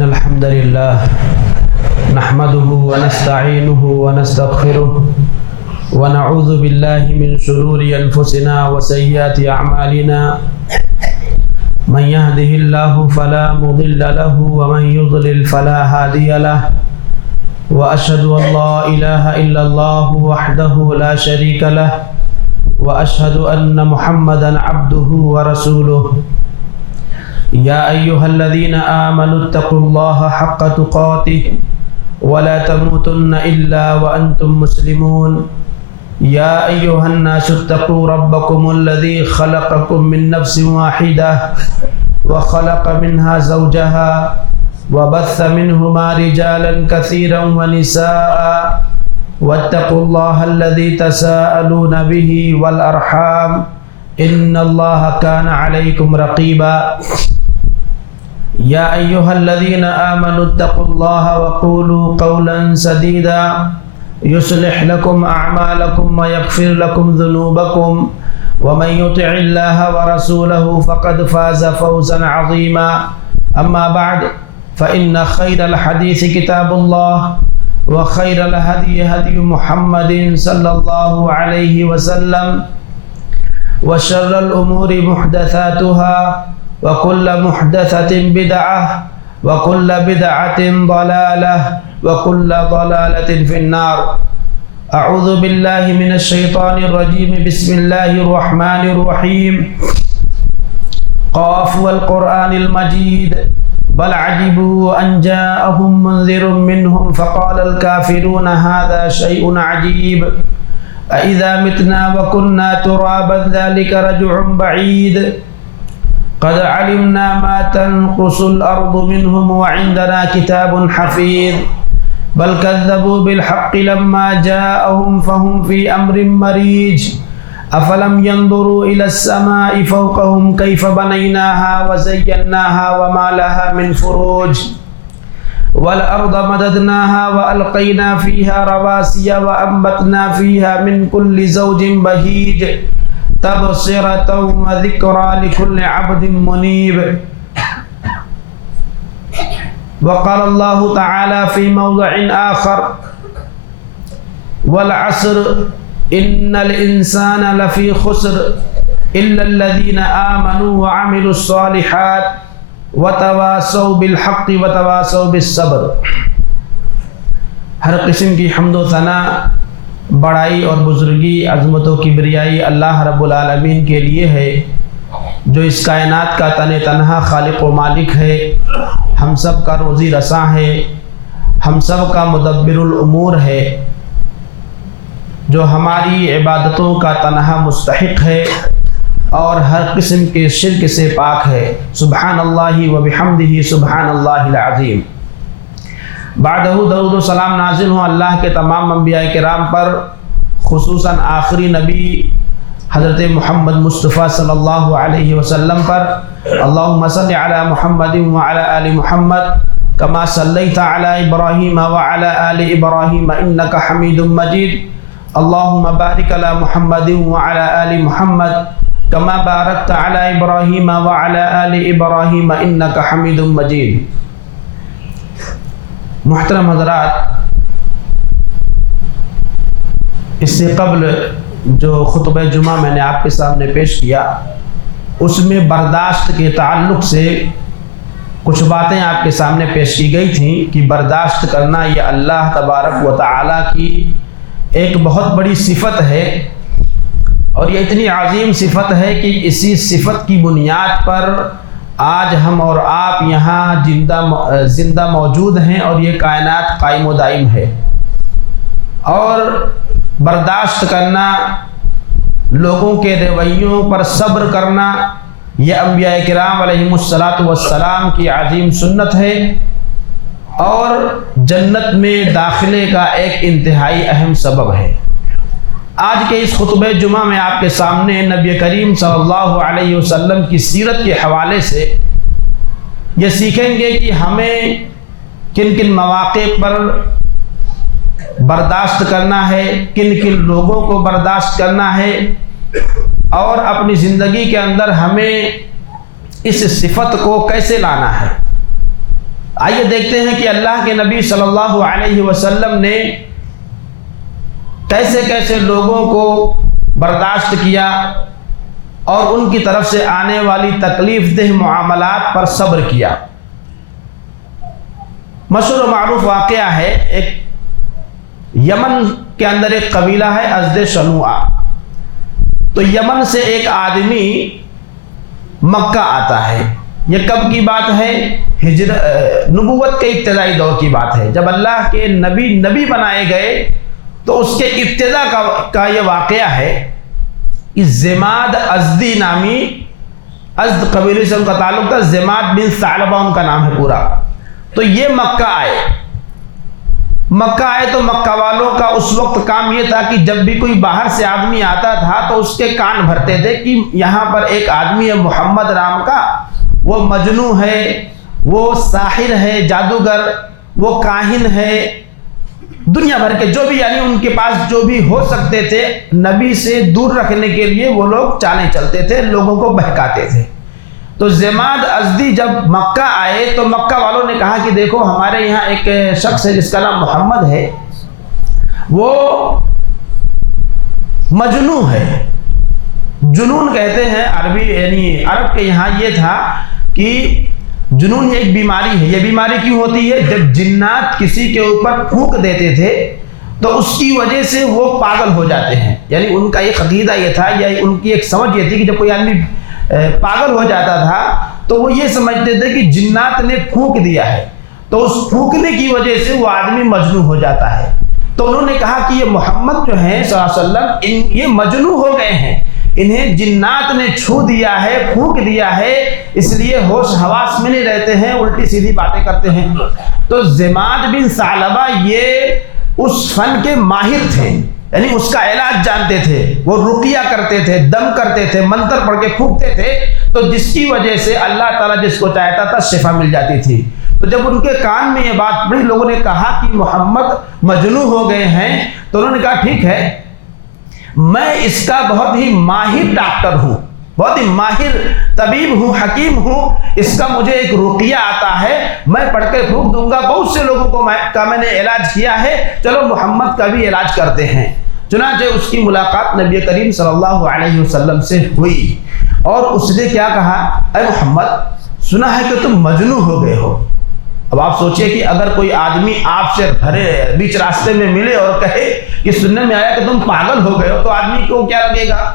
إن الحمد لله نحمده ونستعينه ونستغفره ونعوذ بالله من شرور أنفسنا وسيئات أعمالنا من يهده الله فلا مضل له ومن يضلل فلا هادي له وأشهد أن لا إله إلا الله وحده لا شريك له وأشهد أن محمدا عبده ورسوله يا أيها الذين آمنوا اتقوا الله حق تقاته ولا تموتن إلا وأنتم مسلمون يا أيها الناس اتقوا ربكم الذي خلقكم من نفس واحدة وخلق منها زوجها وبث منهما رجالا كثيرا ونساء واتقوا الله الذي تساءلون به والأرحام إن الله كان عليكم رقيبا يا أيها الذين آمنوا اتقوا الله وقولوا قولا سديدا يصلح لكم أعمالكم ويغفر لكم ذنوبكم ومن يطع الله ورسوله فقد فاز فوزا عظيما أما بعد فإن خير الحديث كتاب الله وخير الهدي هدي محمد صلى الله عليه وسلم وشر الأمور محدثاتها وكل محدثة بدعة وكل بدعة ضلالة وكل ضلالة في النار أعوذ بالله من الشيطان الرجيم بسم الله الرحمن الرحيم قاف والقرآن المجيد بل عجبوا أن جاءهم منذر منهم فقال الكافرون هذا شيء عجيب أإذا متنا وكنا ترابا ذلك رجع بعيد قد علمنا ما تنقص الأرض منهم وعندنا كتاب حفيظ بل كذبوا بالحق لما جاءهم فهم في أمر مريج أفلم ينظروا إلى السماء فوقهم كيف بنيناها وزيناها وما لها من فروج والأرض مددناها وألقينا فيها رواسي وأنبتنا فيها من كل زوج بهيج تبصرة وذكرى لكل عبد منيب وقال الله تعالى في موضع آخر والعصر إن الإنسان لفي خسر إلا الذين آمنوا وعملوا الصالحات وتواصوا بالحق وتواصوا بالصبر. ہر قسم کی حمد و ثنا بڑائی اور بزرگی عظمت و کبریائی اللہ رب العالمین کے لیے ہے جو اس کائنات کا تنہا خالق و مالک ہے، ہم سب کا روزی رساں ہے، ہم سب کا مدبر الامور ہے، جو ہماری عبادتوں کا تنہا مستحق ہے اور ہر قسم کے شرک سے پاک ہے. سبحان اللہ و بحمدہ سبحان اللہ العظیم. بعدہ درود و سلام نازل ہوں اللہ کے تمام انبیاء کرام پر، خصوصاً آخری نبی حضرت محمد مصطفیٰ صلی اللہ علیہ وسلم پر. اللہم صل علی محمد وعلی آل محمد کما صلیت علی ابراہیم وعلی آل ابراہیم انک حمید مجید. اللہم بارک علی محمد وعلی آل محمد کما بارکت علی ابراہیم وعلی آل ابراہیم انک حمید مجید. محترم حضرات، اس سے قبل جو خطبہ جمعہ میں نے آپ کے سامنے پیش کیا اس میں برداشت کے تعلق سے کچھ باتیں آپ کے سامنے پیش کی گئی تھیں کہ برداشت کرنا یہ اللہ تبارک و تعالیٰ کی ایک بہت بڑی صفت ہے اور یہ اتنی عظیم صفت ہے کہ اسی صفت کی بنیاد پر آج ہم اور آپ یہاں زندہ موجود ہیں اور یہ کائنات قائم و دائم ہے. اور برداشت کرنا، لوگوں کے رویوں پر صبر کرنا، یہ انبیاء کرام علیہم السلام کی عظیم سنت ہے اور جنت میں داخلے کا ایک انتہائی اہم سبب ہے. آج کے اس خطبہ جمعہ میں آپ کے سامنے نبی کریم صلی اللہ علیہ وسلم کی سیرت کے حوالے سے یہ سیکھیں گے کہ ہمیں کن کن مواقع پر برداشت کرنا ہے، کن کن لوگوں کو برداشت کرنا ہے اور اپنی زندگی کے اندر ہمیں اس صفت کو کیسے لانا ہے. آئیے دیکھتے ہیں کہ اللہ کے نبی صلی اللہ علیہ وسلم نے کیسے کیسے لوگوں کو برداشت کیا اور ان کی طرف سے آنے والی تکلیف دہ معاملات پر صبر کیا۔ مشہور و معروف واقعہ ہے، ایک یمن کے اندر ایک قبیلہ ہے ازد شنوعہ، تو یمن سے ایک آدمی مکہ آتا ہے۔ یہ کب کی بات ہے؟ نبوت کے ابتدائی دور کی بات ہے، جب اللہ کے نبی بنائے گئے تو اس کے ابتدا کا یہ واقعہ ہے کہ زماد ازدی نامی، ازد قبیلے سے ان کا تعلق تھا، زماد بن ثعلبہ ان کا نام ہے پورا۔ تو یہ مکہ آئے تو مکہ والوں کا اس وقت کام یہ تھا کہ جب بھی کوئی باہر سے آدمی آتا تھا تو اس کے کان بھرتے تھے کہ یہاں پر ایک آدمی ہے محمد نام کا، وہ مجنوں ہے، وہ ساحر ہے، جادوگر، وہ کاہن ہے، دنیا بھر کے جو بھی، یعنی ان کے پاس جو بھی ہو سکتے تھے نبی سے دور رکھنے کے لیے وہ لوگ چالیں چلتے تھے، لوگوں کو بہکاتے تھے۔ تو زماد ازدی جب مکہ آئے تو مکہ والوں نے کہا کہ دیکھو ہمارے یہاں ایک شخص ہے جس کا نام محمد ہے، وہ مجنوں ہے۔ جنون کہتے ہیں عربی، یعنی عرب کے یہاں یہ تھا کہ جنون ایک بیماری ہے۔ یہ بیماری کیوں ہوتی ہے؟ جب جنات کسی کے اوپر پھونک دیتے تھے تو اس کی وجہ سے وہ پاگل ہو جاتے ہیں، یعنی ان کا ایک عقیدہ یہ تھا یا ان کی ایک سمجھ یہ تھی کہ جب کوئی آدمی پاگل ہو جاتا تھا تو وہ یہ سمجھتے تھے کہ جنات نے پھونک دیا ہے، تو اس پھونکنے کی وجہ سے وہ آدمی مجنوں ہو جاتا ہے۔ تو انہوں نے کہا کہ یہ محمد جو ہیں صلی اللہ علیہ وسلم یہ مجنوں ہو گئے ہیں، انہیں جنات نے چھو دیا ہے، پھونک دیا ہے، اس لیے ہوش حواس میں نہیں رہتے ہیں، الٹی سیدھی باتیں کرتے ہیں۔ تو زماد بن ثعلبہ یہ اس فن کے ماہر تھے، یعنی اس کا علاج جانتے تھے، وہ رقیہ کرتے تھے، دم کرتے تھے، منتر پڑھ کے پھونکتے تھے، تو جس کی وجہ سے اللہ تعالیٰ جس کو چاہتا تھا شفا مل جاتی تھی۔ تو جب ان کے کان میں یہ بات پڑی، لوگوں نے کہا کہ محمد مجنوں ہو گئے ہیں، تو انہوں نے کہا ٹھیک ہے، میں اس کا بہت ہی ماہر ڈاکٹر ہوں، بہت ہی ماہر طبیب ہوں، حکیم ہوں، اس کا مجھے ایک رقیہ آتا ہے، میں پڑھ کے پھونک دوں گا، بہت سے لوگوں کو میں نے علاج کیا ہے، چلو محمد کا بھی علاج کرتے ہیں۔ چنانچہ اس کی ملاقات نبی کریم صلی اللہ علیہ وسلم سے ہوئی اور اس نے کیا کہا، اے محمد سنا ہے کہ تم مجنوں ہو گئے ہو۔ اب آپ سوچئے کہ اگر کوئی آدمی آپ سے بھرے بیچ راستے میں ملے اور کہے کہ سننے میں آیا کہ تم پاگل ہو گئے ہو، تو آدمی کو کیا لگے گا؟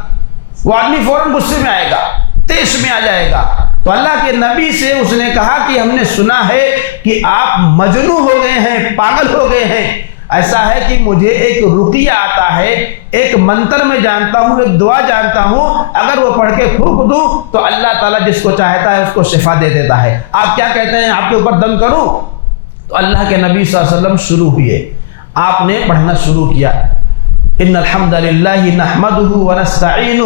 وہ آدمی فوراً غصے میں آئے گا، تیش میں آ جائے گا۔ تو اللہ کے نبی سے اس نے کہا کہ ہم نے سنا ہے کہ آپ مجنوں ہو گئے ہیں، پاگل ہو گئے ہیں، ایسا ہے کہ مجھے ایک رقیہ آتا ہے، ایک منتر میں جانتا ہوں، ایک دعا جانتا ہوں، اگر وہ پڑھ کے پھونک دوں تو اللہ تعالیٰ جس کو چاہتا ہے اس کو شفا دے دیتا ہے۔ آپ کیا کہتے ہیں، آپ کے اوپر دم کروں؟ تو اللہ کے نبی صلی اللہ علیہ وسلم شروع ہوئے، آپ نے پڑھنا شروع کیا، ان الحمد للہ نحمدہ ونستعینہ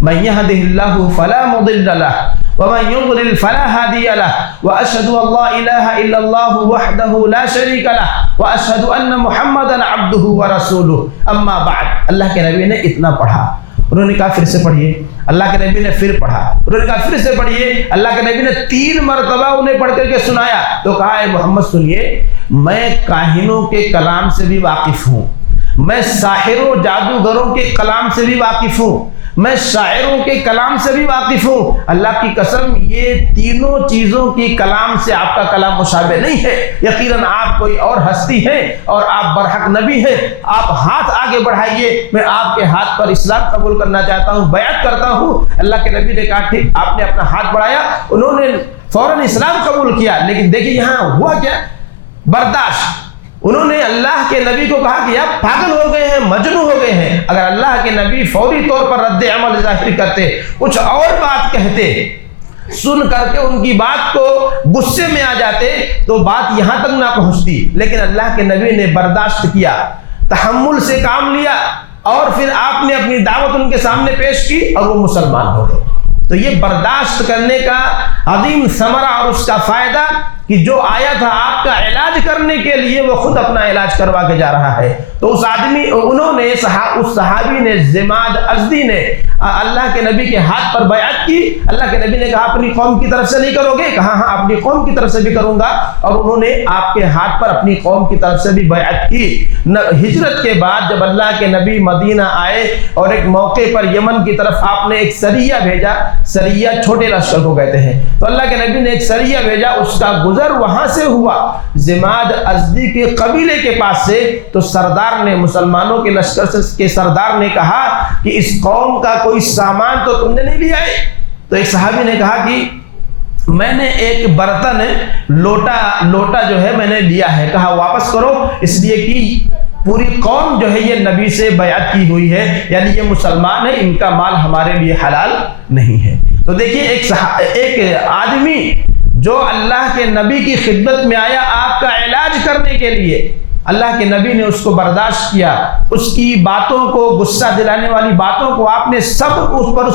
من یہدہ اللہ فلا مضل لہ ومن يضلل فلا هادي له واشهد ان لا اله الا الله وحده لا شريك له واشهد ان محمدا عبده ورسوله اما بعد۔ اللہ کے نبی نے اتنا پڑھا، انہوں نے کہا پھر سے پڑھیے، اللہ کے نبی نے پھر پڑھا، انہوں نے کہا پھر سے پڑھیے، اللہ کے نبی نے 3 مرتبہ انہیں پڑھ کر کے سنایا، تو کہا اے محمد سنیے، میں کاہنوں کے کلام سے بھی واقف ہوں، میں ساحروں جادوگروں کے کلام سے بھی واقف ہوں، میں شاعروں کے کلام سے بھی واقف ہوں، اللہ کی قسم یہ تینوں چیزوں کی کلام سے آپ کا کلام مشابہ نہیں ہے، یقیناً آپ کوئی اور ہستی ہے اور آپ برحق نبی ہے، آپ ہاتھ آگے بڑھائیے، میں آپ کے ہاتھ پر اسلام قبول کرنا چاہتا ہوں، بیعت کرتا ہوں۔ اللہ کے نبی نے کہا ٹھیک، آپ نے اپنا ہاتھ بڑھایا، انہوں نے فوراً اسلام قبول کیا، لیکن دیکھیے یہاں ہوا کیا، برداشت۔ انہوں نے اللہ کے نبی کو کہا کہ آپ پاگل ہو گئے ہیں، مجنوں ہو گئے ہیں۔ اگر اللہ کے نبی فوری طور پر رد عمل ظاہر کرتے، کچھ اور بات کہتے، سن کر کے ان کی بات کو غصے میں آ جاتے تو بات یہاں تک نہ پہنچتی، لیکن اللہ کے نبی نے برداشت کیا، تحمل سے کام لیا، اور پھر آپ نے اپنی دعوت ان کے سامنے پیش کی اور وہ مسلمان ہو گئے۔ تو یہ برداشت کرنے کا عظیم ثمرہ اور اس کا فائدہ کہ جو آیا تھا آپ کا علاج کرنے کے لیے وہ خود اپنا علاج کروا کے جا رہا ہے۔ تو اس آدمی اس صحابی نے ضماد ازدی نے اللہ کے نبی کے ہاتھ پر بیعت کی۔ اللہ کے نبی نے کہا اپنی قوم کی طرف سے نہیں کرو گے؟ کہا ہاں اپنی قوم کی طرف سے بھی کروں گا، اور انہوں نے آپ کے ہاتھ پر اپنی قوم کی طرف سے بھی بیعت کی۔ ہجرت کے بعد جب اللہ کے نبی مدینہ آئے اور ایک موقع پر یمن کی طرف آپ نے ایک سریہ بھیجا، سریہ چھوٹے لشکر کو کہتے ہیں، تو اللہ کے نبی نے ایک سریہ بھیجا، اس کا گزر وہاں سے ہوا ضماد ازدی کے قبیلے کے پاس سے، تو سردار نے مسلمانوں کے لشکر کے سردار نے کہا کہ اس قوم کا کوئی سامان تو تم نے نہیں لیا ہے؟ تو ایک صحابی نے کہا کہ میں نے ایک برتن لوٹا جو ہے میں نے لیا ہے۔ کہا واپس کرو، اس لیے کہ پوری قوم جو ہے یہ نبی سے بیعت کی ہوئی ہے، یعنی یہ مسلمان ہے، ان کا مال ہمارے لیے حلال نہیں ہے۔ تو دیکھیے ایک آدمی جو اللہ کے نبی کی خدمت میں آیا آپ کا علاج کرنے کے لیے، اللہ کے نبی نے اس کو برداشت کیا، اس کی باتوں کو، غصہ دلانے والی باتوں کو آپ نے اس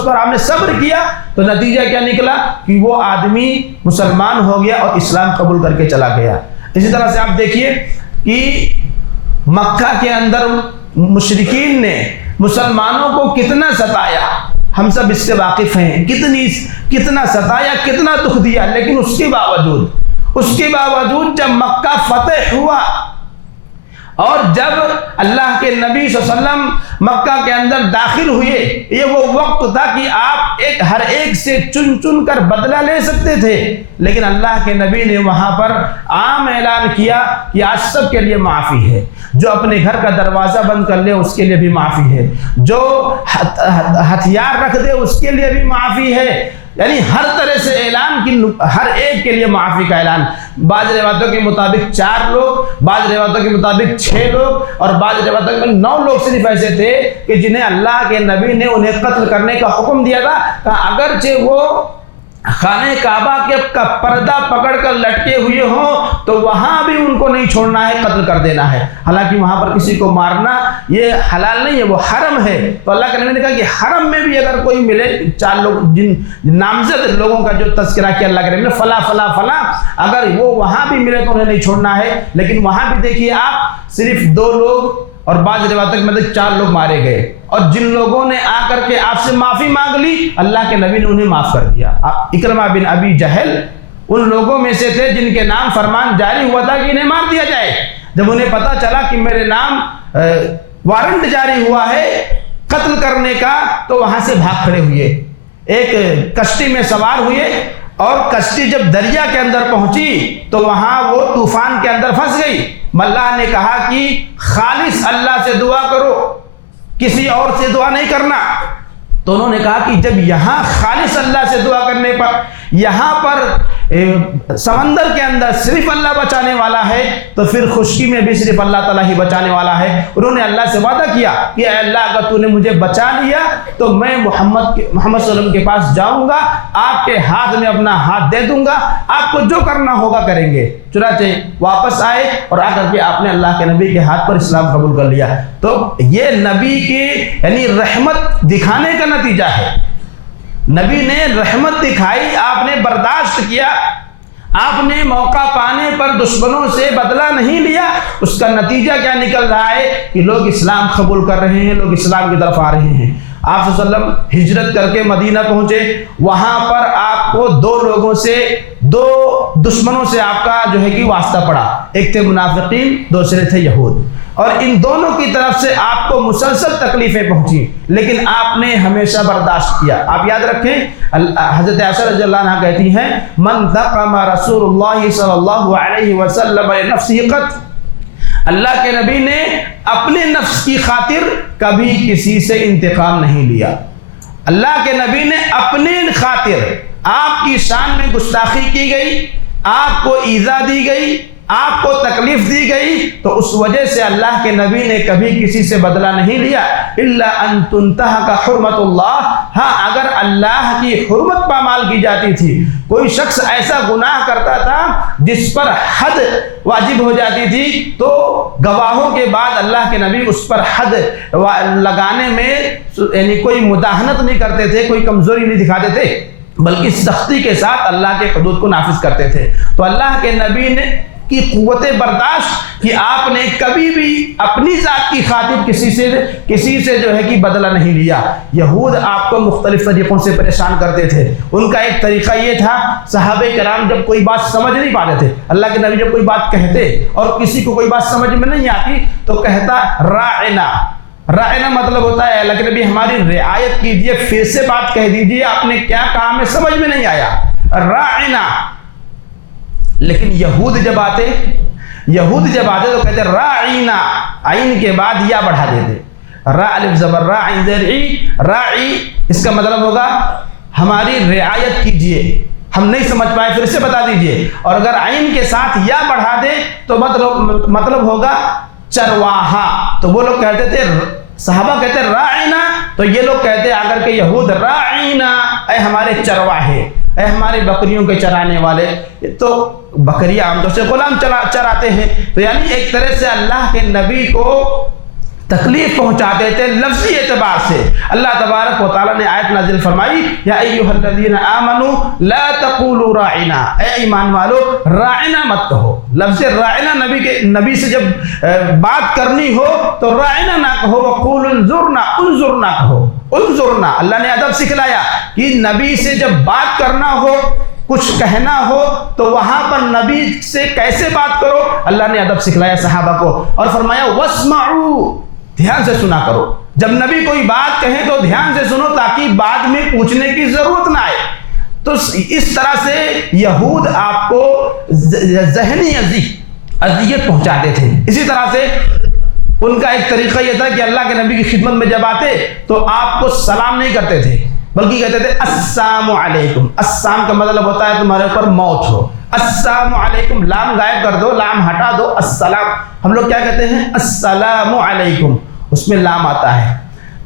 پر آپ نے صبر کیا، تو نتیجہ کیا نکلا کہ وہ آدمی مسلمان ہو گیا اور اسلام قبول کر کے چلا گیا۔ اسی طرح سے آپ دیکھیے کہ مکہ کے اندر مشرکین نے مسلمانوں کو کتنا ستایا، ہم سب اس سے واقف ہیں، کتنا ستایا، کتنا دکھ دیا، لیکن اس کے باوجود جب مکہ فتح ہوا اور جب اللہ کے نبی صلی اللہ علیہ وسلم مکہ کے اندر داخل ہوئے، یہ وہ وقت تھا کہ آپ ہر ایک سے چن کر بدلہ لے سکتے تھے، لیکن اللہ کے نبی نے وہاں پر عام اعلان کیا کہ آج سب کے لیے معافی ہے، جو اپنے گھر کا دروازہ بند کر لے اس کے لیے بھی معافی ہے، جو ہتھیار رکھ دے اس کے لیے بھی معافی ہے، یعنی ہر طرح سے اعلان کی ہر ایک کے لیے معافی کا اعلان۔ بعض روایتوں کے مطابق 4 لوگ، بعض روایتوں کے مطابق 6 لوگ، اور بعض روایتوں میں 9 لوگ صرف ایسے تھے کہ جنہیں اللہ کے نبی نے انہیں قتل کرنے کا حکم دیا تھا، کہ اگرچہ وہ خانہ کعبہ کے پردہ پکڑ کر لٹکے ہوئے ہوں تو وہاں بھی ان کو نہیں چھوڑنا ہے، قتل کر دینا ہے۔ حالانکہ وہاں پر کسی کو مارنا یہ حلال نہیں ہے، وہ حرم ہے۔ تو اللہ کے نبی نے کہا کہ حرم میں بھی اگر کوئی ملے، 4 لوگ جن نامزد لوگوں کا جو تذکرہ کیا اللہ کے نبی نے، فلاں فلاں فلاں، اگر وہ وہاں بھی ملے تو انہیں نہیں چھوڑنا ہے۔ لیکن وہاں بھی دیکھیے آپ صرف 2 لوگ اور بعض روایتوں کے مطلب 4 لوگ مارے گئے، اور جن لوگوں نے آ کر کے آپ سے معافی مانگ لی اللہ کے نبی نے انہیں معاف کر دیا۔ اکرمہ بن ابی جہل ان لوگوں میں سے تھے جن کے نام فرمان جاری ہوا تھا کہ انہیں مار دیا جائے۔ جب انہیں پتا چلا کہ میرے نام وارنٹ جاری ہوا ہے قتل کرنے کا، تو وہاں سے بھاگ کھڑے ہوئے، ایک کشتی میں سوار ہوئے، اور کشتی جب دریا کے اندر پہنچی تو وہاں وہ طوفان کے اندر پھنس گئی۔ اللہ نے کہا کہ خالص اللہ سے دعا کرو، کسی اور سے دعا نہیں کرنا۔ تو انہوں نے کہا کہ جب یہاں خالص اللہ سے دعا کرنے پر، یہاں پر سمندر کے اندر صرف اللہ بچانے والا ہے، تو پھر خشکی میں بھی صرف اللہ تعالیٰ ہی بچانے والا ہے۔ انہوں نے اللہ سے وعدہ کیا کہ اے اللہ اگر تو نے مجھے بچا لیا تو میں محمد صلی اللہ علیہ وسلم کے پاس جاؤں گا، آپ کے ہاتھ میں اپنا ہاتھ دے دوں گا، آپ کو جو کرنا ہوگا کریں گے۔ چنانچہ واپس آئے اور آ کر کے آپ نے اللہ کے نبی کے ہاتھ پر اسلام قبول کر لیا۔ تو یہ نبی کی یعنی رحمت دکھانے کا نتیجہ ہے۔ نبی نے رحمت دکھائی، آپ نے برداشت کیا، آپ نے موقع پانے پر دشمنوں سے بدلہ نہیں لیا۔ اس کا نتیجہ کیا نکل رہا ہے کہ لوگ اسلام قبول کر رہے ہیں، لوگ اسلام کی طرف آ رہے ہیں۔ آپ صلی اللہ علیہ وسلم ہجرت کر کے مدینہ پہنچے، وہاں پر آپ کو 2 دشمنوں سے آپ کا جو ہے کہ واسطہ پڑا، ایک تھے منافقین، دوسرے تھے یہود، اور ان دونوں کی طرف سے آپ کو مسلسل تکلیفیں پہنچی، لیکن آپ نے ہمیشہ برداشت کیا۔ آپ یاد رکھیں حضرت عائشہ رضی اللہ عنہا کہتی ہیں من ذقم رسول اللہ صلی اللہ علیہ وسلم نفسہ قط، اللہ کے نبی نے اپنے نفس کی خاطر کبھی کسی سے انتقام نہیں لیا۔ اللہ کے نبی نے اپنے خاطر، آپ کی شان میں گستاخی کی گئی، آپ کو ایذا دی گئی، آپ کو تکلیف دی گئی، تو اس وجہ سے اللہ کے نبی نے کبھی کسی سے بدلہ نہیں لیا۔ الا ان تنتہک حرمت اللہ، ہاں اگر اللہ کی حرمت پامال کی جاتی تھی، کوئی شخص ایسا گناہ کرتا تھا جس پر حد واجب ہو جاتی تھی، تو گواہوں کے بعد اللہ کے نبی اس پر حد لگانے میں یعنی کوئی مداہنت نہیں کرتے تھے، کوئی کمزوری نہیں دکھاتے تھے۔ بلکہ سختی کے ساتھ اللہ کے حدود کو نافذ کرتے تھے۔ تو اللہ کے نبی نے کی قوت برداشت کہ آپ نے کبھی بھی اپنی ذات کی خاطر کسی سے جو ہے کہ بدلہ نہیں لیا۔ یہود آپ کو مختلف طریقوں سے پریشان کرتے تھے۔ ان کا ایک طریقہ یہ تھا، صحابہ کرام جب کوئی بات سمجھ نہیں پاتے تھے، اللہ کے نبی جب کوئی بات کہتے اور کسی کو کوئی بات سمجھ میں نہیں آتی تو کہتا راعنا۔ راعنا مطلب ہوتا ہے اللہ کے نبی ہماری رعایت کیجئے، پھر سے بات کہہ دیجئے، آپ نے کیا کہا ہمیں سمجھ میں نہیں آیا، راعنا۔ لیکن یہود جب آتے تو کہتے راعینا، عین کے بعد یا بڑھا دیتے، را الف زبر را عین زیر ای، راعی اس کا مطلب ہوگا ہماری رعایت کیجئے، ہم نہیں سمجھ پائے پھر سے بتا دیجئے۔ اور اگر عین کے ساتھ یا بڑھا دے تو مطلب ہوگا چرواہا۔ تو وہ لوگ کہتے تھے، صحابہ کہتے راعینا، تو یہ لوگ کہتے آ کر کے یہود راعینا، اے ہمارے چرواہے، اے ہمارے بکریوں کے چرانے والے۔ تو بکریاں عام طور سے غلام چراتے ہیں، تو یعنی ایک طرح سے اللہ کے نبی کو تکلیف پہنچاتے تھے لفظی اعتبار سے۔ اللہ تبارک و تعالیٰ نے آیت نازل فرمائی، یا ایھا الذین آمنوا لا تقولوا راعنا، اے ایمان والو راعنا مت کہو۔ لفظ راعنا نبی سے جب بات کرنی ہو تو راعنا نہ کہو، وقولوا انظرنا، انظرنا کہو، انظرنا۔ اللہ نے ادب سکھلایا کہ نبی سے جب بات کرنا ہو، کچھ کہنا ہو تو وہاں پر نبی سے کیسے بات کرو، اللہ نے ادب سکھلایا صحابہ کو، اور فرمایا واسمعوا، دھیان سے سنا کرو۔ جب نبی کوئی بات کہیں تو دھیان سے سنو تاکہ بعد میں پوچھنے کی ضرورت نہ آئے۔ تو اس طرح سے یہود آپ کو ذہنی اذیت پہنچاتے تھے۔ اسی طرح سے ان کا ایک طریقہ یہ تھا کہ اللہ کے نبی کی خدمت میں جب آتے تو آپ کو سلام نہیں کرتے تھے، بلکہ کہتے تھے السلام علیکم۔ السلام کا مطلب ہوتا ہے تمہارے اوپر موت ہو۔ السلام علیکم، لام غائب کر دو، لام ہٹا دو، السلام۔ ہم لوگ کیا کہتے ہیں؟ السلام علیکم، اس میں لام آتا ہے،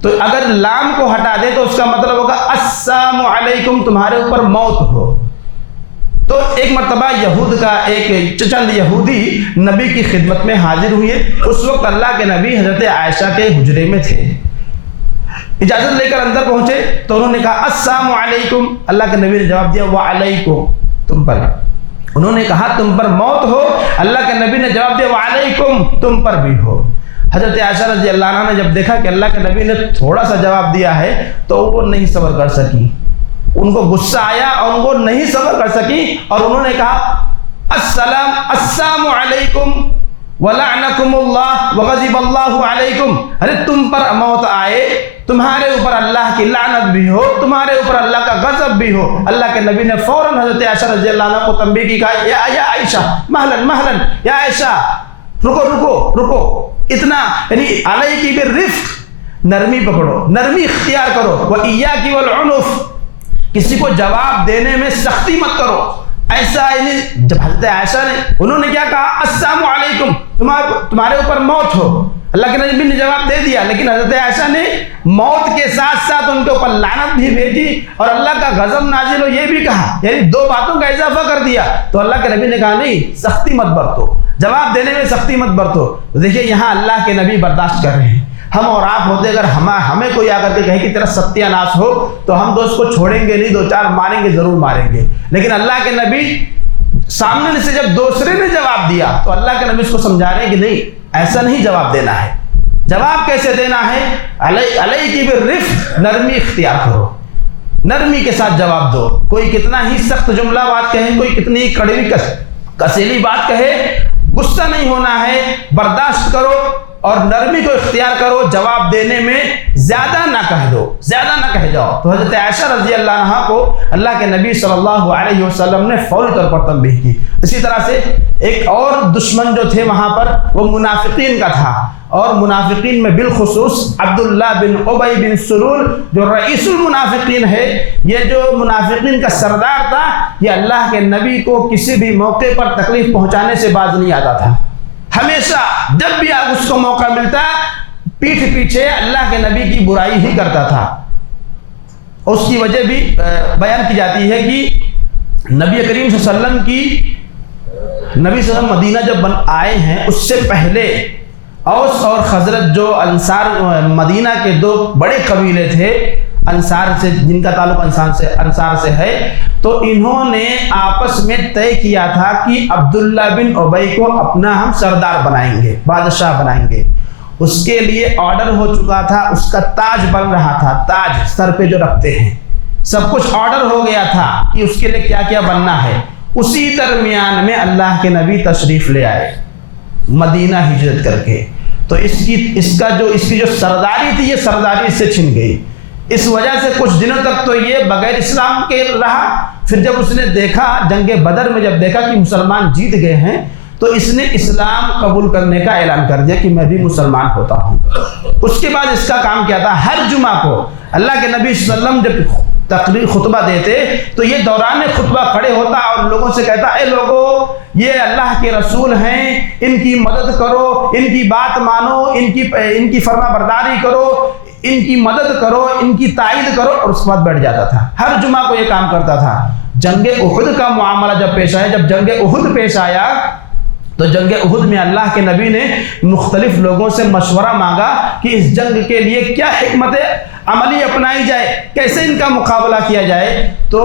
تو اگر لام کو ہٹا دے تو اس کا مطلب ہوگا السلام علیکم، تمہارے اوپر موت ہو۔ تو ایک مرتبہ یہود کا چند یہودی نبی کی خدمت میں حاضر ہوئے۔ اس وقت اللہ کے نبی حضرت عائشہ کے حجرے میں تھے، اجازت لے کر اندر پہنچے تو انہوں نے کہا السلام علیکم۔ اللہ کے نبی نے جواب دیا وعلیکم، تم پر۔ انہوں نے کہا تم پر موت ہو، اللہ کے نبی نے جواب دیا وعلیکم، تم پر بھی ہو۔ حضرت عائشہ رضی اللہ عنہ نے جب دیکھا کہ اللہ کے نبی نے تھوڑا سا جواب دیا ہے تو وہ نہیں صبر کر سکی، ان کو غصہ آیا اور ان کو نہیں صبر کر سکی، اور انہوں نے کہا السلام علیکم ولعنکم اللہ وغضب اللہ علیکم۔ ارے تم پر موت آئے، تمہارے اوپر اللہ کی لعنت بھی ہو، تمہارے اوپر اللہ کا غضب بھی ہو۔ اللہ کے نبی نے فوراً حضرت عائشہ رضی اللہ عنہ کو تنبیہ کی، کہا یا عائشہ مہلن مہلن، یا عائشہ رکو رکو رکو، اتنا یعنی علیکی بالرفق، نرمی پکڑو، نرمی اختیار کرو، وَإِيَّاكِ وَالْعُنُفِ، کسی کو جواب دینے میں سختی مت کرو۔ ایسا یعنی جب حضرت عائشہ نے انہوں نے کیا کہا السلام علیکم، تمہارے اوپر موت ہو، اللہ کے نبی نے جواب دے دیا، لیکن حضرت عائشہ نے موت کے ساتھ ساتھ ان کے اوپر لعنت بھی بھیجی اور اللہ کا غضب نازل ہو یہ بھی کہا، یعنی دو باتوں کا اضافہ کر دیا۔ تو اللہ کے نبی نے کہا نہیں، سختی مت برتو، جواب دینے میں سختی مت برتو۔ دیکھیے یہاں اللہ کے نبی برداشت کر رہے ہیں، ہم اور آپ ہوتے اگر ہمیں کوئی آ کر کے کہے کہ تیرا ستیہ ناش ہو تو ہم تو اس کو چھوڑیں گے نہیں، دو چار ماریں گے، ضرور ماریں گے۔ لیکن اللہ کے نبی سامنے سے جب دوسرے نے جواب دیا تو اللہ کے نبی اس کو سمجھا رہے ہیں کہ نہیں، ایسا نہیں جواب دینا ہے۔ جواب کیسے دینا ہے؟ علیکی بالرفق، نرمی اختیار کرو، نرمی کے ساتھ جواب دو۔ کوئی کتنا ہی سخت جملہ بات کہے، کوئی کتنی ہی کڑوی کسیلی بات کہے، غصہ نہیں ہونا ہے، برداشت کرو اور نرمی کو اختیار کرو، جواب دینے میں زیادہ نہ کہہ دو، زیادہ نہ کہہ جاؤ۔ تو حضرت عائشہ رضی اللہ عنہا کو اللہ کے نبی صلی اللہ علیہ وسلم نے فوری طور پر تنبیہ کی۔ اسی طرح سے ایک اور دشمن جو تھے وہاں پر وہ منافقین کا تھا، اور منافقین میں بالخصوص عبداللہ بن ابی بن سلول جو رئیس المنافقین ہے، یہ جو منافقین کا سردار تھا، یہ اللہ کے نبی کو کسی بھی موقع پر تکلیف پہنچانے سے باز نہیں آتا تھا۔ ہمیشہ جب بھی اس کو موقع ملتا پیٹھ پیچھے اللہ کے نبی کی برائی ہی کرتا تھا۔ اس کی وجہ بھی بیان کی جاتی ہے کہ نبی کریم صلی اللہ علیہ وسلم مدینہ جب آئے ہیں اس سے پہلے اوس اور خزرج جو انصار مدینہ کے دو بڑے قبیلے تھے، انصار سے، جن کا تعلق انصار سے ہے، تو انہوں نے آپس میں طے کیا تھا کہ عبداللہ بن ابی کو اپنا ہم سردار بنائیں گے، بادشاہ بنائیں گے۔ اس کے لیے آرڈر ہو چکا تھا، اس کا تاج بن رہا تھا، تاج سر پہ جو رکھتے ہیں، سب کچھ آرڈر ہو گیا تھا کہ اس کے لیے کیا کیا بننا ہے۔ اسی درمیان میں اللہ کے نبی تشریف لے آئے مدینہ ہجرت کر کے، تو اس کی جو سرداری تھی، یہ سرداری اس سے چھن گئی۔ اس وجہ سے کچھ دنوں تک تو یہ بغیر اسلام کے رہا۔ پھر جب اس نے دیکھا، جنگ بدر میں جب دیکھا کہ مسلمان جیت گئے ہیں، تو اس نے اسلام قبول کرنے کا اعلان کر دیا کہ میں بھی مسلمان ہوتا ہوں۔ اس کے بعد اس کا کام کیا تھا، ہر جمعہ کو اللہ کے نبی صلی اللہ علیہ وسلم جب تقریر خطبہ دیتے تو یہ دوران خطبہ کھڑے ہوتا اور لوگوں سے کہتا، اے لوگو، یہ اللہ کے رسول ہیں، ان کی مدد کرو، ان کی بات مانو، ان کی فرما برداری کرو، ان کی مدد کرو، ان کی تائید کرو، اور اس کے بعد بیٹھ جاتا تھا۔ ہر جمعہ کو یہ کام کرتا تھا۔ جنگ احد کا معاملہ جب پیش آیا، جب جنگ احد پیش آیا، تو جنگ احد میں اللہ کے نبی نے مختلف لوگوں سے مشورہ مانگا کہ اس جنگ کے لیے کیا حکمت عملی اپنائی جائے، کیسے ان کا مقابلہ کیا جائے۔ تو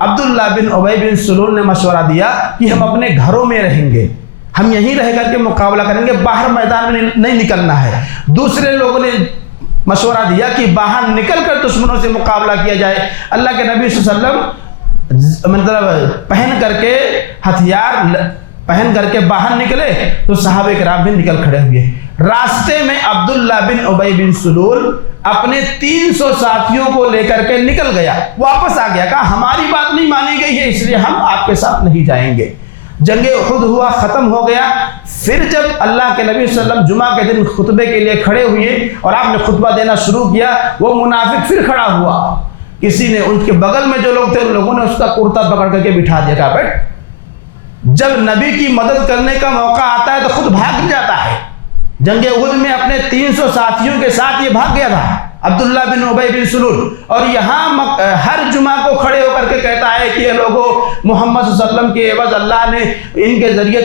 عبداللہ بن ابی بن سلول نے مشورہ دیا کہ ہم اپنے گھروں میں رہیں گے، ہم یہیں رہ کر کے مقابلہ کریں گے، باہر میدان میں نہیں نکلنا ہے۔ دوسرے لوگوں نے مشورہ دیا کہ باہر نکل کر دشمنوں سے مقابلہ کیا جائے۔ اللہ کے نبی صلی اللہ علیہ وسلم مطلب پہن کر کے ہتھیار پہن کر کے باہر نکلے تو صحابہ کرام بھی نکل کھڑے ہوئے۔ راستے میں عبداللہ بن ابی بن سلول اپنے 300 ساتھیوں کو لے کر کے نکل گیا، واپس آ گیا، کہا ہماری بات نہیں مانی گئی ہے، اس لیے ہم آپ کے ساتھ نہیں جائیں گے۔ جنگ احد ہوا، ختم ہو گیا۔ پھر جب اللہ کے نبی صلی اللہ علیہ وسلم جمعہ کے دن خطبے کے لیے کھڑے ہوئے اور آپ نے خطبہ دینا شروع کیا، وہ منافق پھر کھڑا ہوا۔ کسی نے، ان کے بغل میں جو لوگ تھے، ان لوگوں نے اس کا کرتا پکڑ کر کے بٹھا دیا، کہا بیٹھ۔ جب نبی کی مدد کرنے کا موقع آتا ہے تو خود بھاگ جاتا ہے۔ جنگ احد میں اپنے 300 ساتھیوں کے ساتھ یہ بھاگ گیا تھا عبداللہ بن ابی بن سلول، اور یہاں ہر جمعہ کو کھڑے ہو کر کے کہتا ہے کہ لوگوں، محمد صلی اللہ علیہ وسلم کے عوض اللہ نے ان کے ذریعے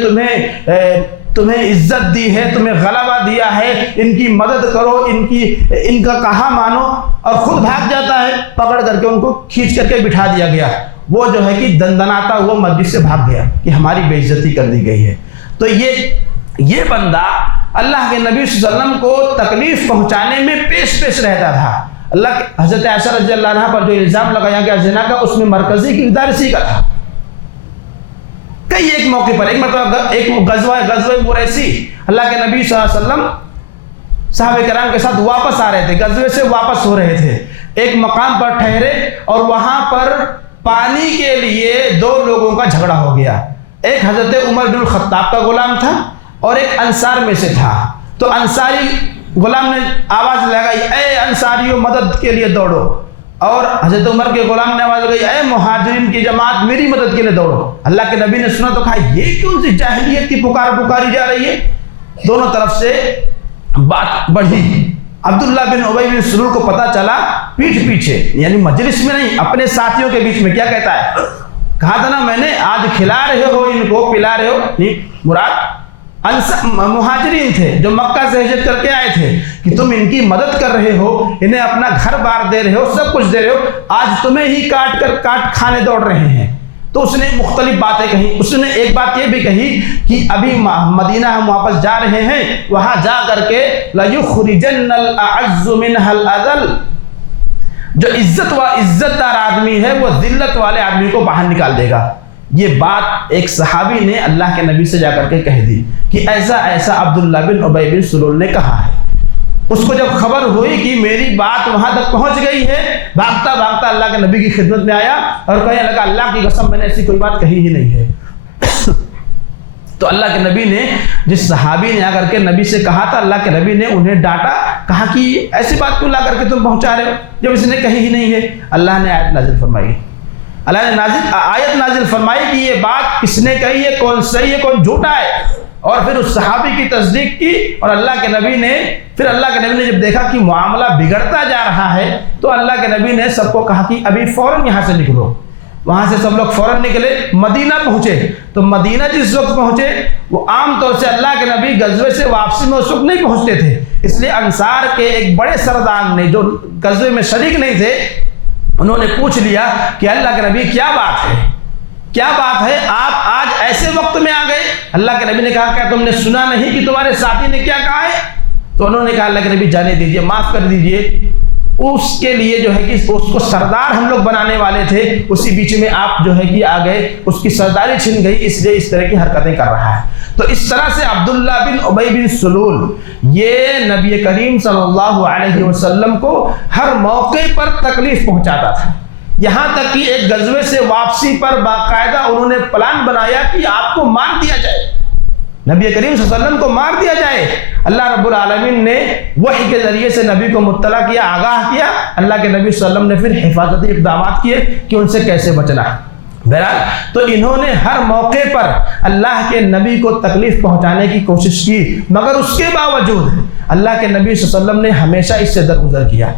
تمہیں عزت دی ہے، تمہیں غلبہ دیا ہے، ان کی مدد کرو، ان کا کہا مانو، اور خود بھاگ جاتا ہے۔ پکڑ کر کے ان کو کھینچ کر کے بٹھا دیا گیا۔ وہ جو ہے کہ دندناتا ہوا مسجد سے بھاگ گیا کہ ہماری بے عزتی کر دی گئی ہے۔ تو یہ بندہ اللہ کے نبی صلی اللہ علیہ وسلم کو تکلیف پہنچانے میں پیش رہتا تھا۔ اللہ کے حضرت عائشہ رضی اللہ عنہا پر جو الزام لگایا گیا زنا کا، اس میں مرکزی کردار اسی کا تھا۔ کئی ایک موقع پر، ایک مرتبہ ایک غزوہ مریسی، اللہ کے نبی صلی اللہ علیہ وسلم صحابہ کرام کے ساتھ واپس آ رہے تھے، غزوے سے واپس ہو رہے تھے۔ ایک مقام پر ٹھہرے اور وہاں پر پانی کے لیے 2 لوگوں کا جھگڑا ہو گیا۔ ایک حضرت عمر بن الخطاب کا غلام تھا اور ایک انصار میں سے تھا۔ تو انصاری غلام نے آواز لگائی، اے انصاریوں، مدد کے لیے دوڑو، اور حضرت عمر کے غلام نے آواز لگائی، اے مہاجرین کی جماعت، میری مدد کے لیے دوڑو۔ اللہ کے نبی نے سنا تو کہا، یہ کون سی جاہلیت کی پکاری جا رہی ہے؟ دونوں طرف سے بات بڑھی۔ عبداللہ بن ابی بن سلول کو پتا چلا، پیچھے یعنی مجلس میں نہیں، اپنے ساتھیوں کے بیچ میں کیا کہتا ہے، کہا تھا نا میں نے، آج کھلا رہے ہو ان کو، پلا رہے ہو، نہیں مراد مہاجرین تھے جو مکہ سے ہجرت کر کے آئے تھے، کہ تم ان کی مدد کر رہے ہو، انہیں اپنا گھر بار دے رہے ہو، سب کچھ دے رہے ہو، آج تمہیں ہی کاٹ کھانے دوڑ رہے ہیں۔ تو اس نے مختلف باتیں کہیں۔ اس نے ایک بات یہ بھی کہی کہ ابھی مدینہ ہم واپس جا رہے ہیں، وہاں جا کر کے لَيُخْرِجَنَّ الْأَعَزُّ مِنْهَا الْأَذَلَّ، جو عزت دار آدمی ہے وہ ذلت والے آدمی کو باہر نکال دے گا۔ یہ بات ایک صحابی نے اللہ کے نبی سے جا کر کے کہہ دی کہ ایسا عبداللہ بن ابی بن سلول نے کہا ہے۔ اس کو جب خبر ہوئی کہ میری بات وہاں تک پہنچ گئی ہے، بھاگتا اللہ کے نبی کی خدمت میں آیا اور کہنے لگا، اللہ کی قسم میں نے ایسی کوئی بات کہی ہی نہیں ہے۔ تو اللہ کے نبی نے، جس صحابی نے آ کر کے نبی سے کہا تھا، اللہ کے نبی نے انہیں ڈانٹا، کہا کہ ایسی بات کیوں لا کر کے تم پہنچا رہے ہو جب اس نے کہی ہی نہیں ہے۔ اللہ نے آیت نازل فرمائی، آیت نازل فرمائی کہ یہ بات کس نے کہی ہے، کون صحیح ہے کون جھوٹا ہے، اور پھر اس صحابی کی تصدیق کی۔ اور اللہ کے نبی نے جب دیکھا کہ معاملہ بگڑتا جا رہا ہے تو اللہ کے نبی نے سب کو کہا کہ ابھی فوراً یہاں سے نکلو۔ وہاں سے سب لوگ فوراً نکلے، مدینہ پہنچے۔ تو مدینہ جس وقت پہنچے، وہ عام طور سے اللہ کے نبی غزوے سے واپسی میں اس وقت نہیں پہنچتے تھے، اس لیے انصار کے ایک بڑے سردار نے جو غزوے میں شریک نہیں تھے، انہوں نے پوچھ لیا کہ اللہ کے نبی کیا بات ہے، کیا بات ہے، آپ آج ایسے وقت میں آ گئے؟ اللہ کے نبی نے کہا کیا تم نے سنا نہیں کہ تمہارے ساتھی نے کیا کہا ہے؟ تو انہوں نے کہا اللہ کے نبی جانے دیجئے، معاف کر دیجئے، اس کے لیے جو ہے کہ اس کو سردار ہم لوگ بنانے والے تھے، اسی بیچ میں آپ جو ہے کہ آ گئے، اس کی سرداری چھن گئی، اس لیے اس طرح کی حرکتیں کر رہا ہے۔ تو اس طرح سے عبداللہ بن ابی بن سلول یہ نبی کریم صلی اللہ علیہ وسلم کو ہر موقع پر تکلیف پہنچاتا تھا، یہاں تک کہ ایک غزوے سے واپسی پر باقاعدہ انہوں نے پلان بنایا کہ آپ کو مار دیا جائے، نبی کریم صلی اللہ علیہ وسلم کو مار دیا جائے۔ اللہ رب العالمین نے وحی کے ذریعے سے نبی کو مطلع کیا، آگاہ کیا، اللہ کے نبی صلی اللہ علیہ وسلم نے پھر حفاظتی اقدامات کیے کہ ان سے کیسے بچنا ہے۔ بہرحال تو انہوں نے ہر موقع پر اللہ کے نبی کو تکلیف پہنچانے کی کوشش کی، مگر اس کے باوجود اللہ کے نبی صلی اللہ علیہ وسلم نے ہمیشہ اس سے درگزر کیا،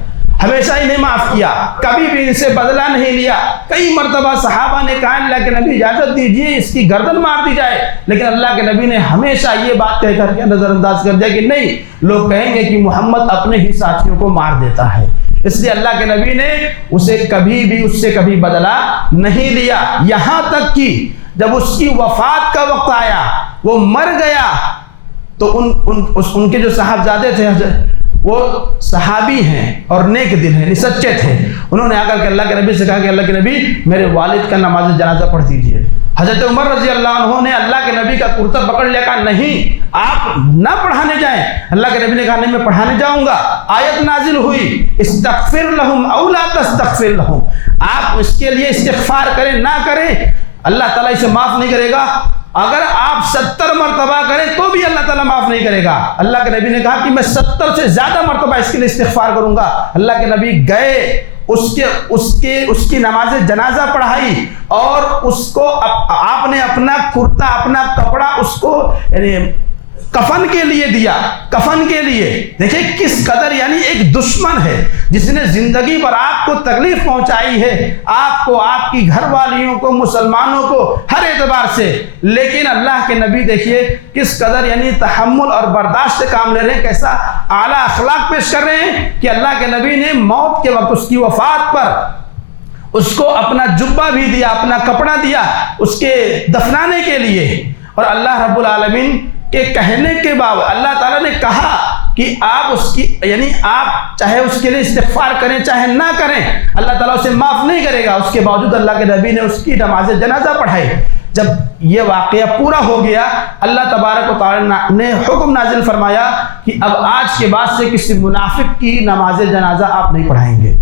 ہمیشہ انہیں معاف کیا، کبھی بھی ان سے بدلہ نہیں لیا۔ کئی مرتبہ صحابہ نے کہا اللہ کے نبی اجازت دیجیے اس کی گردن مار دی جائے، لیکن اللہ کے نبی نے ہمیشہ یہ بات کہہ کر کے نظر انداز کر دیا کہ نہیں، لوگ کہیں گے کہ محمد اپنے ہی ساتھیوں کو مار دیتا ہے، اس لیے اللہ کے نبی نے اسے کبھی بھی اس سے کبھی بدلہ نہیں لیا، یہاں تک کہ جب اس کی وفات کا وقت آیا، وہ مر گیا، تو ان کے جو صاحبزادے تھے وہ صحابی ہیں اور نیک دل ہیں، سچے تھے، انہوں نے آ کر کے اللہ کے نبی سے کہا کہ اللہ کے نبی میرے والد کا نماز جنازہ پڑھ دیجئے۔ حضرت عمر رضی اللہ عنہ نے اللہ کے نبی کا کرتا پکڑ لیا، کہا نہیں آپ نہ پڑھانے جائیں۔ اللہ کے نبی نے کہا نہیں میں پڑھانے جاؤں گا۔ آیت نازل ہوئی استغفر لہم او لا تستغفر لہم، آپ اس کے لیے استغفار کریں نہ کریں اللہ تعالیٰ اسے معاف نہیں کرے گا، اگر آپ 70 مرتبہ کریں تو بھی اللہ تعالیٰ معاف نہیں کرے گا۔ اللہ کے نبی نے کہا کہ میں 70 سے زیادہ مرتبہ اس کے لیے استغفار کروں گا۔ اللہ کے نبی گئے، اس کی نماز جنازہ پڑھائی، اور اس کو آپ نے اپنا کرتا اپنا کپڑا اس کو یعنی کفن کے لیے دیا، کفن کے لیے۔ دیکھیں کس قدر یعنی ایک دشمن ہے جس نے زندگی پر آپ کو تکلیف پہنچائی ہے، آپ کو، آپ کی گھر والیوں کو، مسلمانوں کو ہر اعتبار سے، لیکن اللہ کے نبی دیکھیے کس قدر یعنی تحمل اور برداشت سے کام لے رہے ہیں، کیسا اعلیٰ اخلاق پیش کر رہے ہیں کہ اللہ کے نبی نے موت کے وقت اس کی وفات پر اس کو اپنا جبہ بھی دیا، اپنا کپڑا دیا اس کے دفنانے کے لیے۔ اور اللہ رب العالمین کے کہنے کے باوجود اللہ تعالیٰ نے کہا کہ آپ اس کی یعنی آپ چاہے اس کے لیے استغفار کریں چاہے نہ کریں اللہ تعالیٰ اسے معاف نہیں کرے گا، اس کے باوجود اللہ کے نبی نے اس کی نماز جنازہ پڑھائی۔ جب یہ واقعہ پورا ہو گیا، اللہ تبارک و تعالیٰ نے حکم نازل فرمایا کہ اب آج کے بعد سے کسی منافق کی نماز جنازہ آپ نہیں پڑھائیں گے،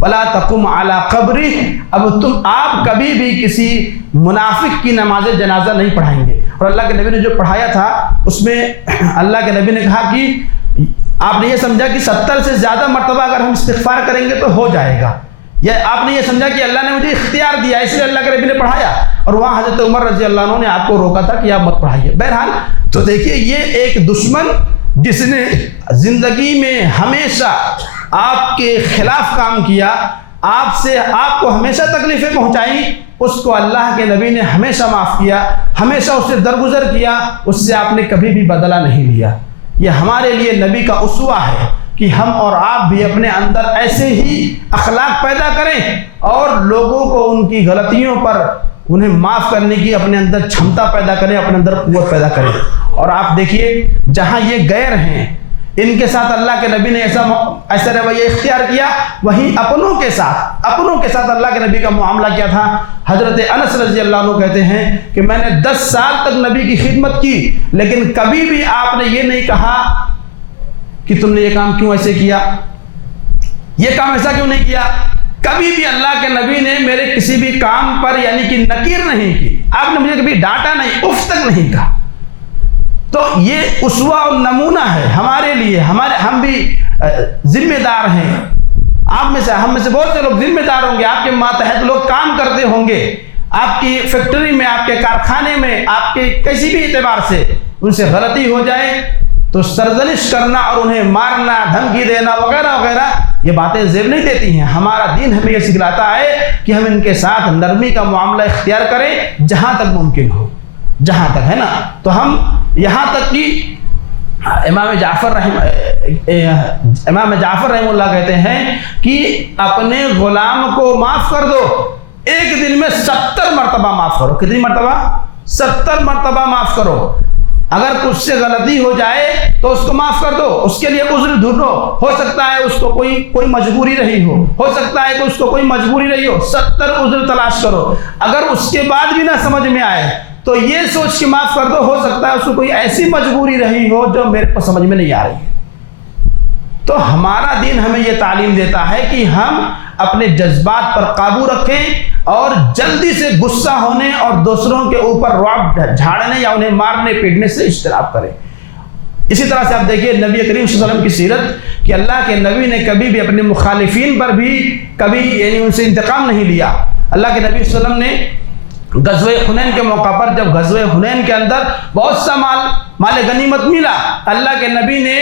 وَلَا تَقُمْ عَلَىٰ قَبْرِهِ، اب آپ کبھی بھی کسی منافق کی نماز جنازہ نہیں پڑھائیں گے۔ اور اللہ کے نبی نے جو پڑھایا تھا اس میں اللہ کے نبی نے کہا کہ آپ نے یہ سمجھا کہ 70 سے زیادہ مرتبہ اگر ہم استغفار کریں گے تو ہو جائے گا، یا آپ نے یہ سمجھا کہ اللہ نے مجھے اختیار دیا اس لیے اللہ کے نبی نے پڑھایا، اور وہاں حضرت عمر رضی اللہ عنہ نے آپ کو روکا تھا کہ آپ مت پڑھائیے۔ بہرحال تو دیکھیے یہ ایک دشمن جس نے زندگی میں ہمیشہ آپ کے خلاف کام کیا، آپ کو ہمیشہ تکلیفیں پہنچائیں، اس کو اللہ کے نبی نے ہمیشہ معاف کیا، ہمیشہ اس سے درگزر کیا، اس سے آپ نے کبھی بھی بدلہ نہیں لیا۔ یہ ہمارے لیے نبی کا اسوہ ہے کہ ہم اور آپ بھی اپنے اندر ایسے ہی اخلاق پیدا کریں اور لوگوں کو ان کی غلطیوں پر انہیں معاف کرنے کی اپنے اندر چھمتا پیدا کریں، اپنے اندر قوت پیدا کریں۔ اور آپ دیکھیے جہاں یہ غیر ہیں ان کے ساتھ اللہ کے نبی نے ایسا رویہ اختیار کیا، وہیں اپنوں کے ساتھ اللہ کے نبی کا معاملہ کیا تھا۔ حضرت انس رضی اللہ عنہ کہتے ہیں کہ میں نے 10 سال تک نبی کی خدمت کی، لیکن کبھی بھی آپ نے یہ نہیں کہا کہ تم نے یہ کام کیوں ایسے کیا، یہ کام ایسا کیوں نہیں کیا۔ کبھی بھی اللہ کے نبی نے میرے کسی بھی کام پر یعنی کہ نکیر نہیں کی، آپ نے مجھے کبھی ڈانٹا نہیں، اف تک نہیں کہا۔ تو یہ اسوہ اور نمونہ ہے ہمارے لیے، ہم بھی ذمہ دار ہیں، ہم میں سے بہت سے لوگ ذمہ دار ہوں گے، آپ کے ماتحت لوگ کام کرتے ہوں گے، آپ کی فیکٹری میں، آپ کے کارخانے میں، آپ کے کسی بھی اعتبار سے ان سے غلطی ہو جائے تو سرزنش کرنا اور انہیں مارنا، دھمکی دینا وغیرہ وغیرہ یہ باتیں زیب نہیں دیتی ہیں۔ ہمارا دین ہمیں یہ سکھلاتا ہے کہ ہم ان کے ساتھ نرمی کا معاملہ اختیار کریں جہاں تک ممکن ہو، جہاں تک ہے نا۔ تو ہم یہاں تک کہ امام جعفر رحمہ اللہ کہتے ہیں کہ اپنے غلام کو معاف کر دو، ایک دن میں 70 مرتبہ معاف کرو۔ کتنی مرتبہ؟ 70 مرتبہ معاف کرو۔ اگر کچھ سے غلطی ہو جائے تو اس کو معاف کر دو، اس کے لیے عذر ڈھونڈو، ہو سکتا ہے اس کو کوئی مجبوری رہی ہو سکتا ہے کہ اس کو کوئی مجبوری رہی ہو، 70 عذر تلاش کرو۔ اگر اس کے بعد بھی نہ سمجھ میں آئے تو یہ سوچ کے معاف کر دو، ہو سکتا ہے اس کو کوئی ایسی مجبوری رہی ہو جو میرے کو سمجھ میں نہیں آ رہی ہے۔ تو ہمارا دین ہمیں یہ تعلیم دیتا ہے کہ ہم اپنے جذبات پر قابو رکھیں اور جلدی سے غصہ ہونے اور دوسروں کے اوپر رعب جھاڑنے یا انہیں مارنے پیٹنے سے اجتناب کریں۔ اسی طرح سے آپ دیکھیے نبی کریم صلی اللہ علیہ وسلم کی سیرت کہ اللہ کے نبی نے کبھی بھی اپنے مخالفین پر بھی کبھی ان سے انتقام نہیں لیا۔ اللہ کے نبی صلی اللہ علیہ وسلم نے غزوہ حنین کے موقع پر جب غزوہ حنین کے اندر بہت سا مال غنیمت ملا، اللہ کے نبی نے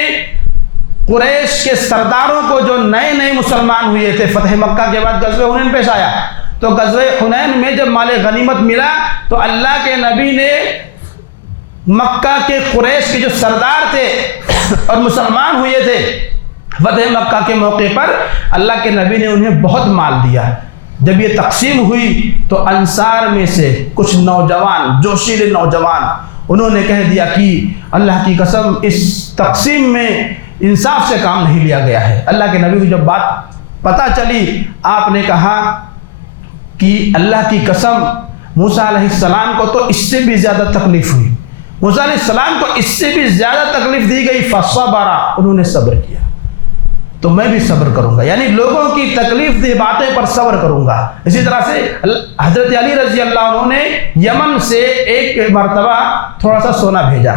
قریش کے سرداروں کو جو نئے مسلمان ہوئے تھے، فتح مکہ کے بعد غزوہ حنین پیش آیا، تو غزوہ حنین میں جب مال غنیمت ملا تو اللہ کے نبی نے مکہ کے قریش کے جو سردار تھے اور مسلمان ہوئے تھے فتح مکہ کے موقع پر، اللہ کے نبی نے انہیں بہت مال دیا۔ جب یہ تقسیم ہوئی تو انصار میں سے کچھ نوجوان، جوشیلے نوجوان، انہوں نے کہہ دیا کہ اللہ کی قسم اس تقسیم میں انصاف سے کام نہیں لیا گیا ہے۔ اللہ کے نبی کو جب بات پتہ چلی، آپ نے کہا کہ اللہ کی قسم موسیٰ علیہ السلام کو تو اس سے بھی زیادہ تکلیف ہوئی، موسیٰ علیہ السلام کو اس سے بھی زیادہ تکلیف دی گئی، فصبر، انہوں نے صبر کیا، تو میں بھی صبر کروں گا، یعنی لوگوں کی تکلیف دہ باتیں پر صبر کروں گا۔ اسی طرح سے حضرت علی رضی اللہ عنہ نے یمن سے ایک مرتبہ تھوڑا سا سونا بھیجا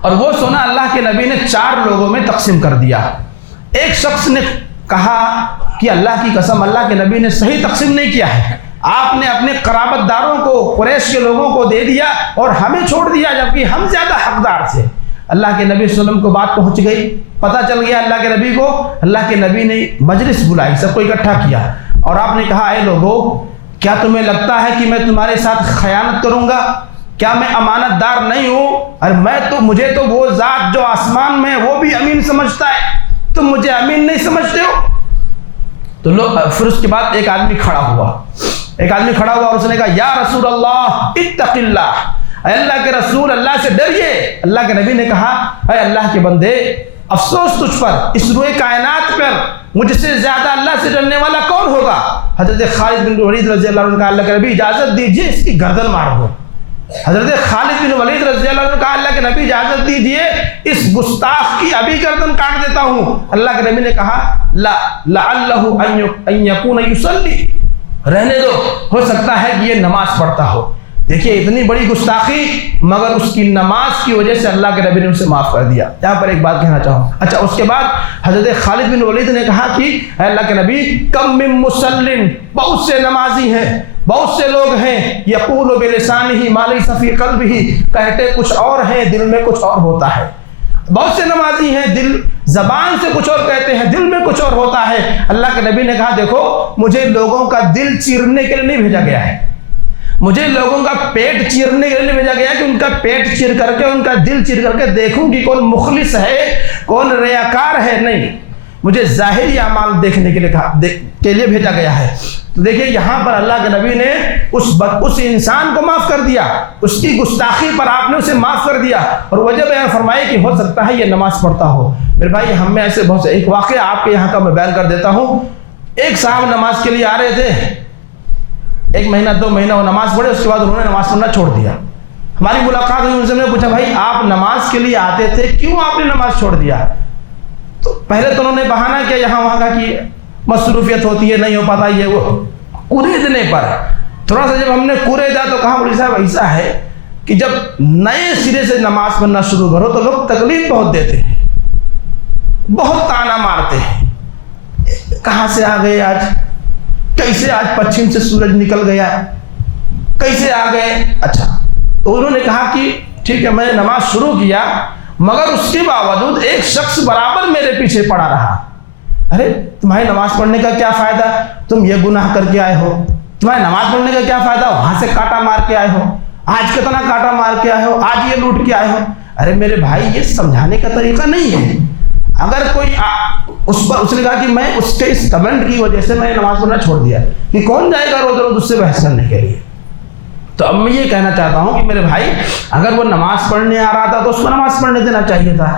اور وہ سونا اللہ کے نبی نے 4 لوگوں میں تقسیم کر دیا۔ ایک شخص نے کہا کہ اللہ کی قسم اللہ کے نبی نے صحیح تقسیم نہیں کیا ہے، آپ نے اپنے قرابت داروں کو، قریش کے لوگوں کو دے دیا اور ہمیں چھوڑ دیا جبکہ ہم زیادہ حقدار تھے۔ اللہ کے نبی صلی اللہ علیہ وسلم کو بات پہنچ گئی، پتہ چل گیا اللہ کے نبی کو۔ اللہ کے نبی نے مجلس بلائی، سب کو اکٹھا کیا اور آپ نے کہا اے لوگو، کیا تمہیں لگتا ہے کہ میں تمہارے ساتھ خیانت کروں گا؟ کیا میں امانت دار نہیں ہوں؟ اور مجھے تو وہ ذات جو آسمان میں وہ بھی امین سمجھتا ہے، تم مجھے امین نہیں سمجھتے ہو؟ تو لوگ پھر اس کے بعد ایک آدمی کھڑا ہوا اور اس نے کہا یا رسول اللہ اتق اللہ، اے اللہ کے رسول اللہ سے ڈریے۔ اللہ کے نبی نے کہا اے اللہ کے بندے، افسوس تجھ پر، اس روئے کائنات پر مجھ سے زیادہ اللہ سے ڈرنے والا کون ہوگا؟ حضرت خالد بن ولید رضی اللہ عنہ نے کہا اللہ کے نبی اجازت دیجئے اس کی گردن مار دو۔ حضرت خالد بن ولید رضی اللہ عنہ نے کہا اللہ کے نبی اجازت دیجئے اس گستاخ کی ابھی گردن کاٹ دیتا ہوں۔ اللہ کے نبی نے کہا لا لعلہ ان یکون یصلی، رہنے دو، ہو سکتا ہے کہ یہ نماز پڑھتا ہو۔ دیکھیے اتنی بڑی گستاخی، مگر اس کی نماز کی وجہ سے اللہ کے نبی نے اسے معاف کر دیا۔ یہاں پر ایک بات کہنا چاہوں، اچھا اس کے بعد حضرت خالد بن ولید نے کہا کہ اے اللہ کے نبی کم من مسلم، بہت سے نمازی ہیں، بہت سے لوگ ہیں، یقول بلسانہ ما لیس فی قلبہ، کہتے کچھ اور ہیں دل میں کچھ اور ہوتا ہے۔ بہت سے نمازی ہیں، دل زبان سے کچھ اور کہتے ہیں، دل میں کچھ اور ہوتا ہے۔ اللہ کے نبی نے کہا دیکھو مجھے لوگوں کا دل چیرنے کے لیے نہیں بھیجا گیا ہے، مجھے لوگوں کا پیٹ چیرنے کے لیے بھیجا گیا کہ ان کا پیٹ چیر کر کے، ان کا دل چیر کر کے دیکھوں کہ کون مخلص ہے، کون ریاکار ہے، نہیں، مجھے ظاہری اعمال دیکھنے کے لیے بھیجا گیا ہے۔ تو دیکھیں یہاں پر اللہ کے نبی نے اس انسان کو معاف کر دیا، اس کی گستاخی پر آپ نے اسے معاف کر دیا اور وجہ بیان فرمائی کہ ہو سکتا ہے یہ نماز پڑھتا ہو۔ میرے بھائی ہم میں ایسے بہت سے، ایک واقعہ آپ کے یہاں کا میں بیان کر دیتا ہوں۔ ایک صاحب نماز کے لیے آ رہے تھے، 1 مہینہ 2 مہینہ وہ نماز پڑھے، اس کے بعد انہوں نے نماز پڑھنا چھوڑ دیا۔ ہماری ملاقات ہوئی، ان سے میں نے پوچھا بھائی آپ نماز کے لیے آتے تھے، کیوں آپ نے نماز چھوڑ دیا؟ تو پہلے تو انہوں نے بہانہ کیا یہاں وہاں کا کہ مصروفیت ہوتی ہے، نہیں ہو پاتا یہ وہ، کوریدنے پر تھوڑا سا جب ہم نے کوریدا تو کہا مولوی صاحب ایسا ہے کہ جب نئے سرے سے نماز پڑھنا شروع کرو تو لوگ تکلیف بہت دیتے ہیں، بہت تانا مارتے ہیں، کہاں سے آ گئے آج، کیسے آج پچھم سے سورج نکل گیا، کیسے آ گئے؟ اچھا تو انہوں نے کہا کہ ٹھیک ہے میں نے نماز شروع کیا، مگر اس کے باوجود ایک شخص برابر میرے پیچھے پڑا رہا۔ ارے تمہاری نماز پڑھنے کا کیا فائدہ، تم یہ گناہ کر کے آئے ہو، تمہاری نماز پڑھنے کا کیا فائدہ، وہاں سے کاٹا مار کے آئے ہو، آج کتنا کاٹا مار کے آئے ہو، آج یہ لوٹ کے آئے ہو۔ ارے میرے بھائی یہ سمجھانے کا طریقہ نہیں ہے. اگر کوئی اس نے کہا کہ میں اس کے اس کمنٹ کی وجہ سے میں نے نماز پڑھنا چھوڑ دیا کہ کون جائے گا روز روز اس سے بحث کرنے کے لیے. تو اب میں یہ کہنا چاہتا ہوں کہ میرے بھائی اگر وہ نماز پڑھنے آ رہا تھا تو اس کو نماز پڑھنے دینا چاہیے تھا.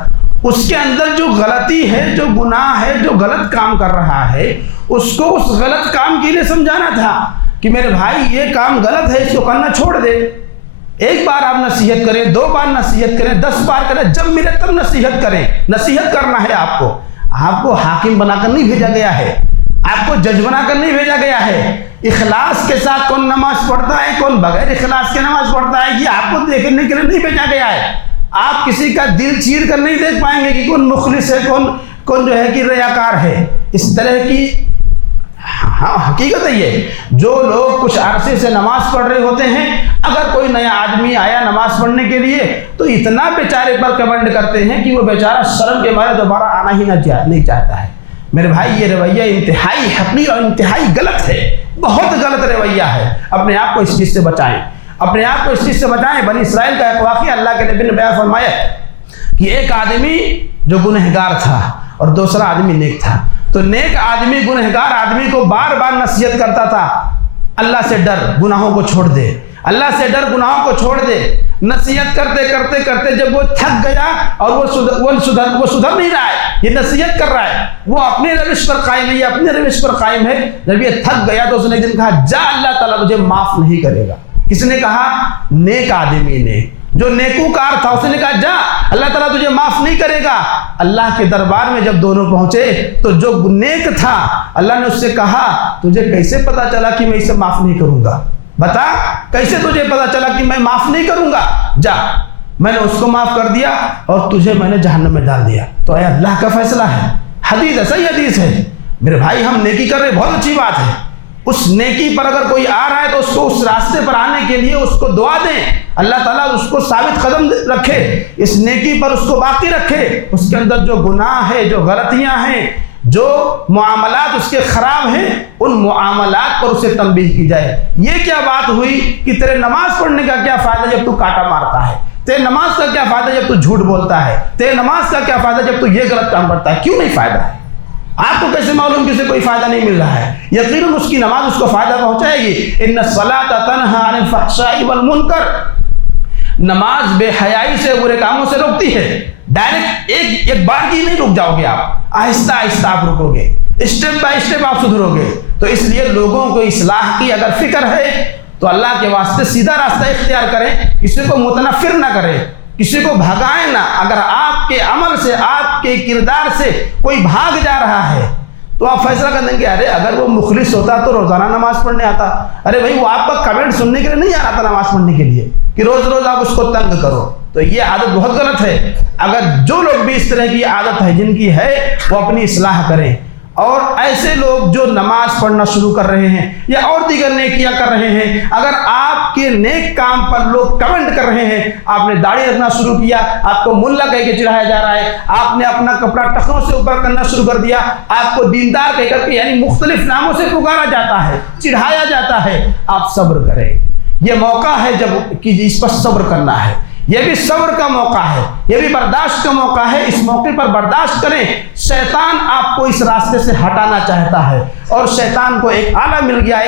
اس کے اندر جو غلطی ہے، جو گناہ ہے، جو غلط کام کر رہا ہے، اس کو اس غلط کام کے لیے سمجھانا تھا کہ میرے بھائی یہ کام غلط ہے، اس کو کرنا چھوڑ دے. ایک بار آپ نصیحت کریں، 2 بار نصیحت کریں، 10 بار کریں، جب ملے تب نصیحت کریں. نصیحت کرنا ہے آپ کو حاکم بنا کر نہیں بھیجا گیا ہے، آپ کو جج بنا کر نہیں بھیجا گیا ہے. اخلاص کے ساتھ کون نماز پڑھتا ہے، کون بغیر اخلاص کے نماز پڑھتا ہے، یہ آپ کو دیکھنے کے لیے نہیں بھیجا گیا ہے. آپ کسی کا دل چیر کر نہیں دیکھ پائیں گے کہ کون مخلص ہے، کون جو ہے کہ ریاکار ہے. اس طرح کی حقیقت ہے یہ. جو لوگ کچھ عرصے سے نماز پڑھ رہے ہوتے ہیں، اگر کوئی نیا آدمی آیا نماز پڑھنے کے لیے تو اتنا بیچارے پر کمنٹ کرتے ہیں کہ وہ بیچارہ شرم کے مارے دوبارہ آنا ہی نہیں چاہتا ہے. میرے بھائی یہ رویہ انتہائی حقیر اور انتہائی غلط ہے، بہت غلط رویہ ہے. اپنے آپ کو اس چیز سے بچائیں، اپنے آپ کو اس چیز سے بچائیں. بنی اسرائیل کا ایک واقعہ اللہ کے نبی نے بیان فرمایا کہ ایک آدمی جو گنہگار تھا اور دوسرا آدمی نیک تھا. تو نیک آدمی گنہگار آدمی کو بار بار نصیحت کرتا تھا، اللہ سے ڈر، گناہوں کو چھوڑ دے، اللہ سے ڈر، گناہوں کو چھوڑ دے. نصیحت کرتے کرتے کرتے جب وہ تھک گیا اور وہ سدھر نہیں رہا ہے، یہ نصیحت کر رہا ہے، وہ اپنے روش پر قائم ہے، یہ اپنے روش پر قائم ہے. جب یہ تھک گیا تو اس نے ایک دن کہا جا، اللہ تعالیٰ تجھے معاف نہیں کرے گا. کس نے کہا؟ نیک آدمی نے، جو نیکوکار تھا، اس نے کہا جا، اللہ تعالیٰ تجھے معاف نہیں کرے گا. اللہ کے دربار میں جب دونوں پہنچے تو جو نیک تھا، اللہ نے اس سے کہا تجھے کیسے پتا چلا کہ میں اسے معاف نہیں کروں گا؟ بتا کیسے تجھے پتا چلا کہ میں معاف نہیں کروں گا؟ جا، میں نے اس کو معاف کر دیا اور تجھے میں نے جہنم میں ڈال دیا. تو اے اللہ کا فیصلہ ہے، حدیث ہے، صحیح حدیث ہے. میرے بھائی ہم نیکی کر رہے، بہت اچھی بات ہے. اس نیکی پر اگر کوئی آ رہا ہے تو اس کو اس راستے پر آنے کے لیے اس کو دعا دیں، اللہ تعالیٰ اس کو ثابت قدم رکھے، اس نیکی پر اس کو باقی رکھے. اس کے اندر جو گناہ ہے، جو غلطیاں ہیں، جو معاملات اس کے خراب ہیں، ان معاملات پر اسے تنبیہ کی جائے. یہ کیا بات ہوئی کہ تیرے نماز پڑھنے کا کیا فائدہ جب تو کاٹا مارتا ہے؟ تیرے نماز کا کیا فائدہ جب تو جھوٹ بولتا ہے؟ تیرے نماز کا کیا فائدہ جب تو یہ غلط کام کرتا ہے؟ کیوں نہیں فائدہ ہے؟ آپ کو کیسے معلوم کہ اسے کوئی فائدہ نہیں مل رہا ہے؟ یقیناً اس کی نماز اس کو فائدہ پہنچائے گی. ان الصلاۃ تنہی عن الفحشاء والمنکر، نماز بے حیائی سے، برے کاموں سے روکتی ہے. ڈائریکٹ ایک بار کی نہیں رک جاؤ گے آپ، آہستہ آہستہ آپ رکو گے، اسٹیپ بائی اسٹیپ آپ سدھرو گے. تو اس لیے لوگوں کو اصلاح کی اگر فکر ہے تو اللہ کے واسطے سیدھا راستہ اختیار کریں، کسی کو متنفر نہ کریں، کسی کو بھگائیں نہ. اگر آپ کے عمل سے، آپ کے کردار سے کوئی بھاگ جا رہا ہے تو آپ فیصلہ کر دیں گے ارے اگر وہ مخلص ہوتا تو روزانہ نماز پڑھنے آتا. ارے بھائی وہ آپ کا کمنٹ سننے کے لیے نہیں آ رہا تھا نماز پڑھنے کے لیے کہ روز روز آپ اس کو تنگ کرو. تو یہ عادت بہت غلط ہے. اگر جو لوگ بھی اس طرح کی عادت ہے جن کی ہے وہ اپنی اصلاح کریں. اور ایسے لوگ جو نماز پڑھنا شروع کر رہے ہیں یا اور دیگر نیکیاں کر رہے ہیں، اگر آپ کے نیک کام پر لوگ کمنٹ کر رہے ہیں، آپ نے داڑھی رکھنا شروع کیا، آپ کو ملا کہہ کے چڑھایا جا رہا ہے، آپ نے اپنا کپڑا ٹخنوں سے اوپر کرنا شروع کر دیا، آپ کو دیندار کہہ کر کے یعنی مختلف ناموں سے پکارا جاتا ہے، چڑھایا جاتا ہے، آپ صبر کریں. یہ موقع ہے جب کہ اس پر صبر کرنا ہے. یہ بھی صبر کا موقع ہے، یہ بھی برداشت کا موقع ہے. اس موقع پر برداشت کریں. شیطان آپ کو اس راستے سے ہٹانا چاہتا ہے اور شیطان کو ایک آلہ مل گیا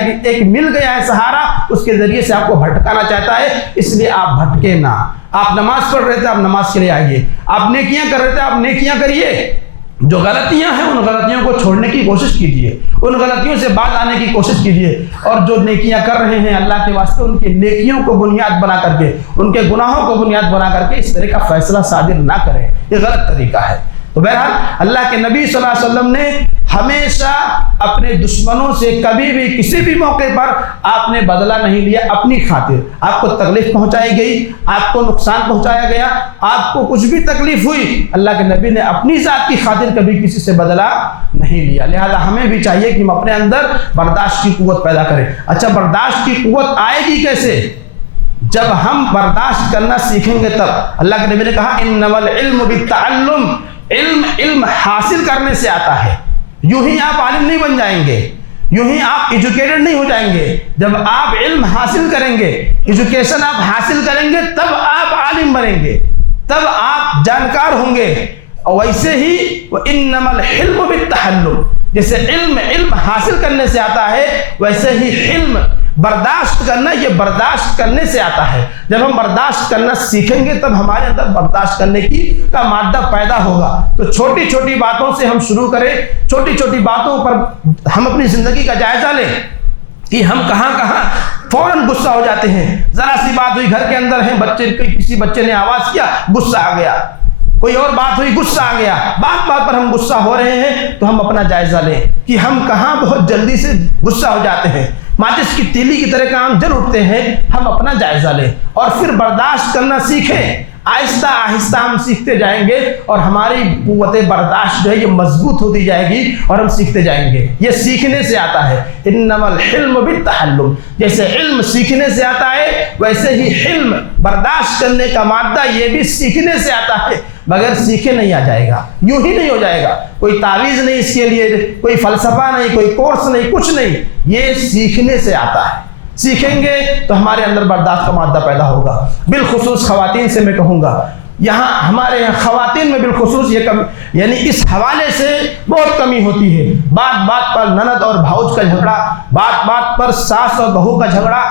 ہے سہارا، اس کے ذریعے سے آپ کو بھٹکانا چاہتا ہے. اس لیے آپ بھٹکے نہ. آپ نماز پڑھ رہے تھے، آپ نماز کے لیے آئیے. آپ نیکیاں کر رہے تھے، آپ نیکیاں کریے. جو غلطیاں ہیں ان غلطیوں کو چھوڑنے کی کوشش کیجیے، ان غلطیوں سے باز آنے کی کوشش کیجیے. اور جو نیکیاں کر رہے ہیں اللہ کے واسطے ان کی نیکیوں کو بنیاد بنا کر کے، ان کے گناہوں کو بنیاد بنا کر کے اس طرح کا فیصلہ صادر نہ کریں. یہ غلط طریقہ ہے. تو بہرحال اللہ کے نبی صلی اللہ علیہ وسلم نے ہمیشہ اپنے دشمنوں سے کبھی بھی کسی بھی موقع پر آپ نے بدلہ نہیں لیا اپنی خاطر. آپ کو تکلیف پہنچائی گئی، آپ کو نقصان پہنچایا گیا، آپ کو کچھ بھی تکلیف ہوئی، اللہ کے نبی نے اپنی ذات کی خاطر کبھی کسی سے بدلہ نہیں لیا. لہذا ہمیں بھی چاہیے کہ ہم اپنے اندر برداشت کی قوت پیدا کریں. اچھا برداشت کی قوت آئے گی کیسے؟ جب ہم برداشت کرنا سیکھیں گے تب. اللہ کے نبی نے کہا انما العلم بالتعلم، علم حاصل کرنے سے آتا ہے. یوں ہی آپ عالم نہیں بن جائیں گے، یوں ہی آپ ایجوکیٹڈ نہیں ہو جائیں گے. جب آپ علم حاصل کریں گے، ایجوکیشن آپ حاصل کریں گے، تب آپ عالم بنیں گے. تب آپ جانکار ہوں گے. ویسے ہی وَإِنَّمَا الْحِلْمُ بِالتَّحَلُّمِ، جیسے علم حاصل کرنے سے آتا ہے، ویسے ہی حلم برداشت کرنا یہ برداشت کرنے سے آتا ہے. جب ہم برداشت کرنا سیکھیں گے تب ہمارے اندر برداشت کرنے کا مادہ پیدا ہوگا. تو چھوٹی چھوٹی باتوں سے ہم شروع کریں، چھوٹی چھوٹی باتوں پر ہم اپنی زندگی کا جائزہ لیں کہ ہم کہاں فوراً غصہ ہو جاتے ہیں. ذرا سی بات ہوئی، گھر کے اندر ہیں بچے، کسی بچے نے آواز کیا، غصہ آ گیا. کوئی اور بات ہوئی، غصہ آ گیا. بات پر ہم غصہ ہو رہے ہیں تو ہم اپنا جائزہ لیں کہ ہم کہاں بہت جلدی سے غصہ ہو جاتے ہیں، ماچس کی تیلی کی طرح کام جل اٹھتے ہیں. ہم اپنا جائزہ لیں اور پھر برداشت کرنا سیکھیں. آہستہ آہستہ ہم سیکھتے جائیں گے اور ہماری قوت برداشت جو ہے یہ مضبوط ہوتی جائے گی اور ہم سیکھتے جائیں گے. یہ سیکھنے سے آتا ہے. انما الحلم بالتحلم، جیسے علم سیکھنے سے آتا ہے ویسے ہی حلم برداشت کرنے کا مادہ یہ بھی سیکھنے سے آتا ہے. بغیر سیکھے نہیں آ جائے گا، یوں ہی نہیں ہو جائے گا. کوئی تعویذ نہیں اس کے لیے، کوئی فلسفہ نہیں، کوئی کورس نہیں، کچھ نہیں. یہ سیکھنے سے آتا ہے. سیکھیں گے تو ہمارے اندر برداشت کا مادہ پیدا ہوگا. بالخصوص خواتین سے میں کہوں گا، ہمارے یہاں خواتین میں بالخصوص یہ کمی، یعنی اس حوالے سے بہت کمی ہوتی ہے. بات بات پر نند اور بھاؤج کا جھگڑا، بات بات پر ساس اور بہو کا جھگڑا.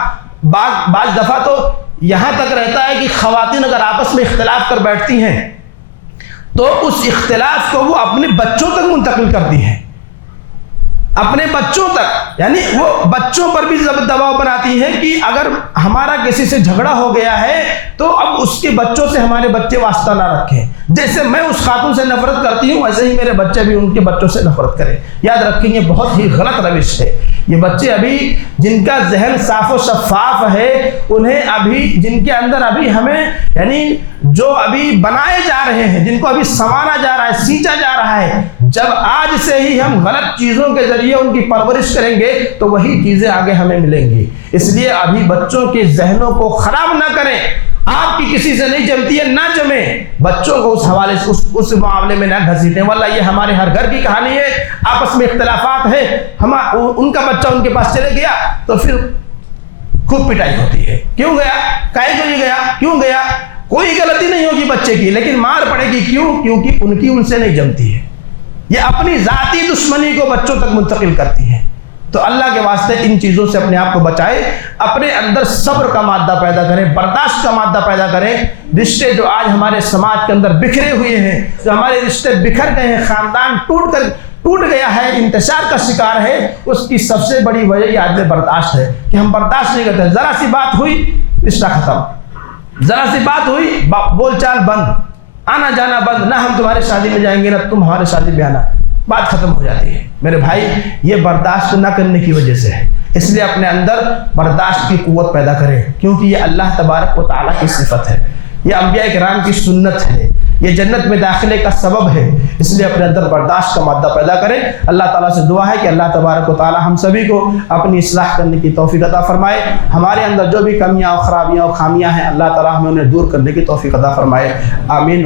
بعض دفعہ تو یہاں تک رہتا ہے کہ خواتین اگر آپس میں اختلاف کر بیٹھتی ہیں تو اس اختلاف کو وہ اپنے بچوں تک منتقل کرتی ہیں، اپنے بچوں تک. یعنی وہ بچوں پر بھی دباؤ بناتی ہیں کہ اگر ہمارا کسی سے جھگڑا ہو گیا ہے تو اب اس کے بچوں سے ہمارے بچے واسطہ نہ رکھیں. جیسے میں اس خاتون سے نفرت کرتی ہوں ویسے ہی میرے بچے بھی ان کے بچوں سے نفرت کریں. یاد رکھیں یہ بہت ہی غلط روش ہے. یہ بچے ابھی جن کا ذہن صاف و شفاف ہے، انہیں ابھی جن کے اندر ابھی ہمیں یعنی جو ابھی بنائے جا رہے ہیں، جن کو ابھی سنوارا جا رہا ہے، سینچا جا رہا ہے، جب آج سے ہی ہم غلط چیزوں کے ذریعے ان کی پرورش کریں گے تو وہی چیزیں آگے ہمیں ملیں گی. اس لیے ابھی بچوں کے ذہنوں کو خراب نہ کریں. آپ کی کسی سے نہیں جمتی ہے، نہ جمے. بچوں کو اس حوالے سے اس معاملے میں نہ گھسیٹیں. واللہ یہ ہمارے ہر گھر کی کہانی ہے. آپس میں اختلافات ہیں، ان کا بچہ ان کے پاس چلے گیا تو پھر خوب پٹائی ہوتی ہے. کیوں گیا؟ کاہے کو نہیں گیا؟ کیوں گیا؟ کوئی غلطی نہیں ہوگی بچے کی لیکن مار پڑے گی. کیوں؟ کیونکہ ان کی ان سے نہیں جمتی ہے. یہ اپنی ذاتی دشمنی کو بچوں تک منتقل کرتی ہے. تو اللہ کے واسطے ان چیزوں سے اپنے آپ کو بچائے. اپنے اندر صبر کا مادہ پیدا کریں، برداشت کا مادہ پیدا کریں. رشتے جو آج ہمارے سماج کے اندر بکھرے ہوئے ہیں، جو ہمارے رشتے بکھر گئے ہیں، خاندان ٹوٹ گیا ہے، انتشار کا شکار ہے، اس کی سب سے بڑی وجہ یہ عدم برداشت ہے کہ ہم برداشت نہیں کرتے. ذرا سی بات ہوئی رشتہ ختم، ذرا سی بات ہوئی بول چال بند، آنا جانا بند. نہ ہم تمہارے شادی میں جائیں گے، نہ تم ہمارے شادی میں آنا. بات ختم ہو جاتی ہے. میرے بھائی یہ برداشت نہ کرنے کی وجہ سے ہے. اس لیے اپنے اندر برداشت کی قوت پیدا کریں کیونکہ یہ اللہ تبارک و تعالیٰ کی صفت ہے، یہ انبیاء کرام کی سنت ہے، یہ جنت میں داخلے کا سبب ہے. اس لیے اپنے اندر برداشت کا مادہ پیدا کریں. اللہ تعالیٰ سے دعا ہے کہ اللہ تبارک و تعالیٰ ہم سبھی کو اپنی اصلاح کرنے کی توفیق عطا فرمائے. ہمارے اندر جو بھی کمیاں اور خرابیاں اور خامیاں ہیں اللہ تعالیٰ ہمیں انہیں دور کرنے کی توفیق عطا فرمائے. آمین.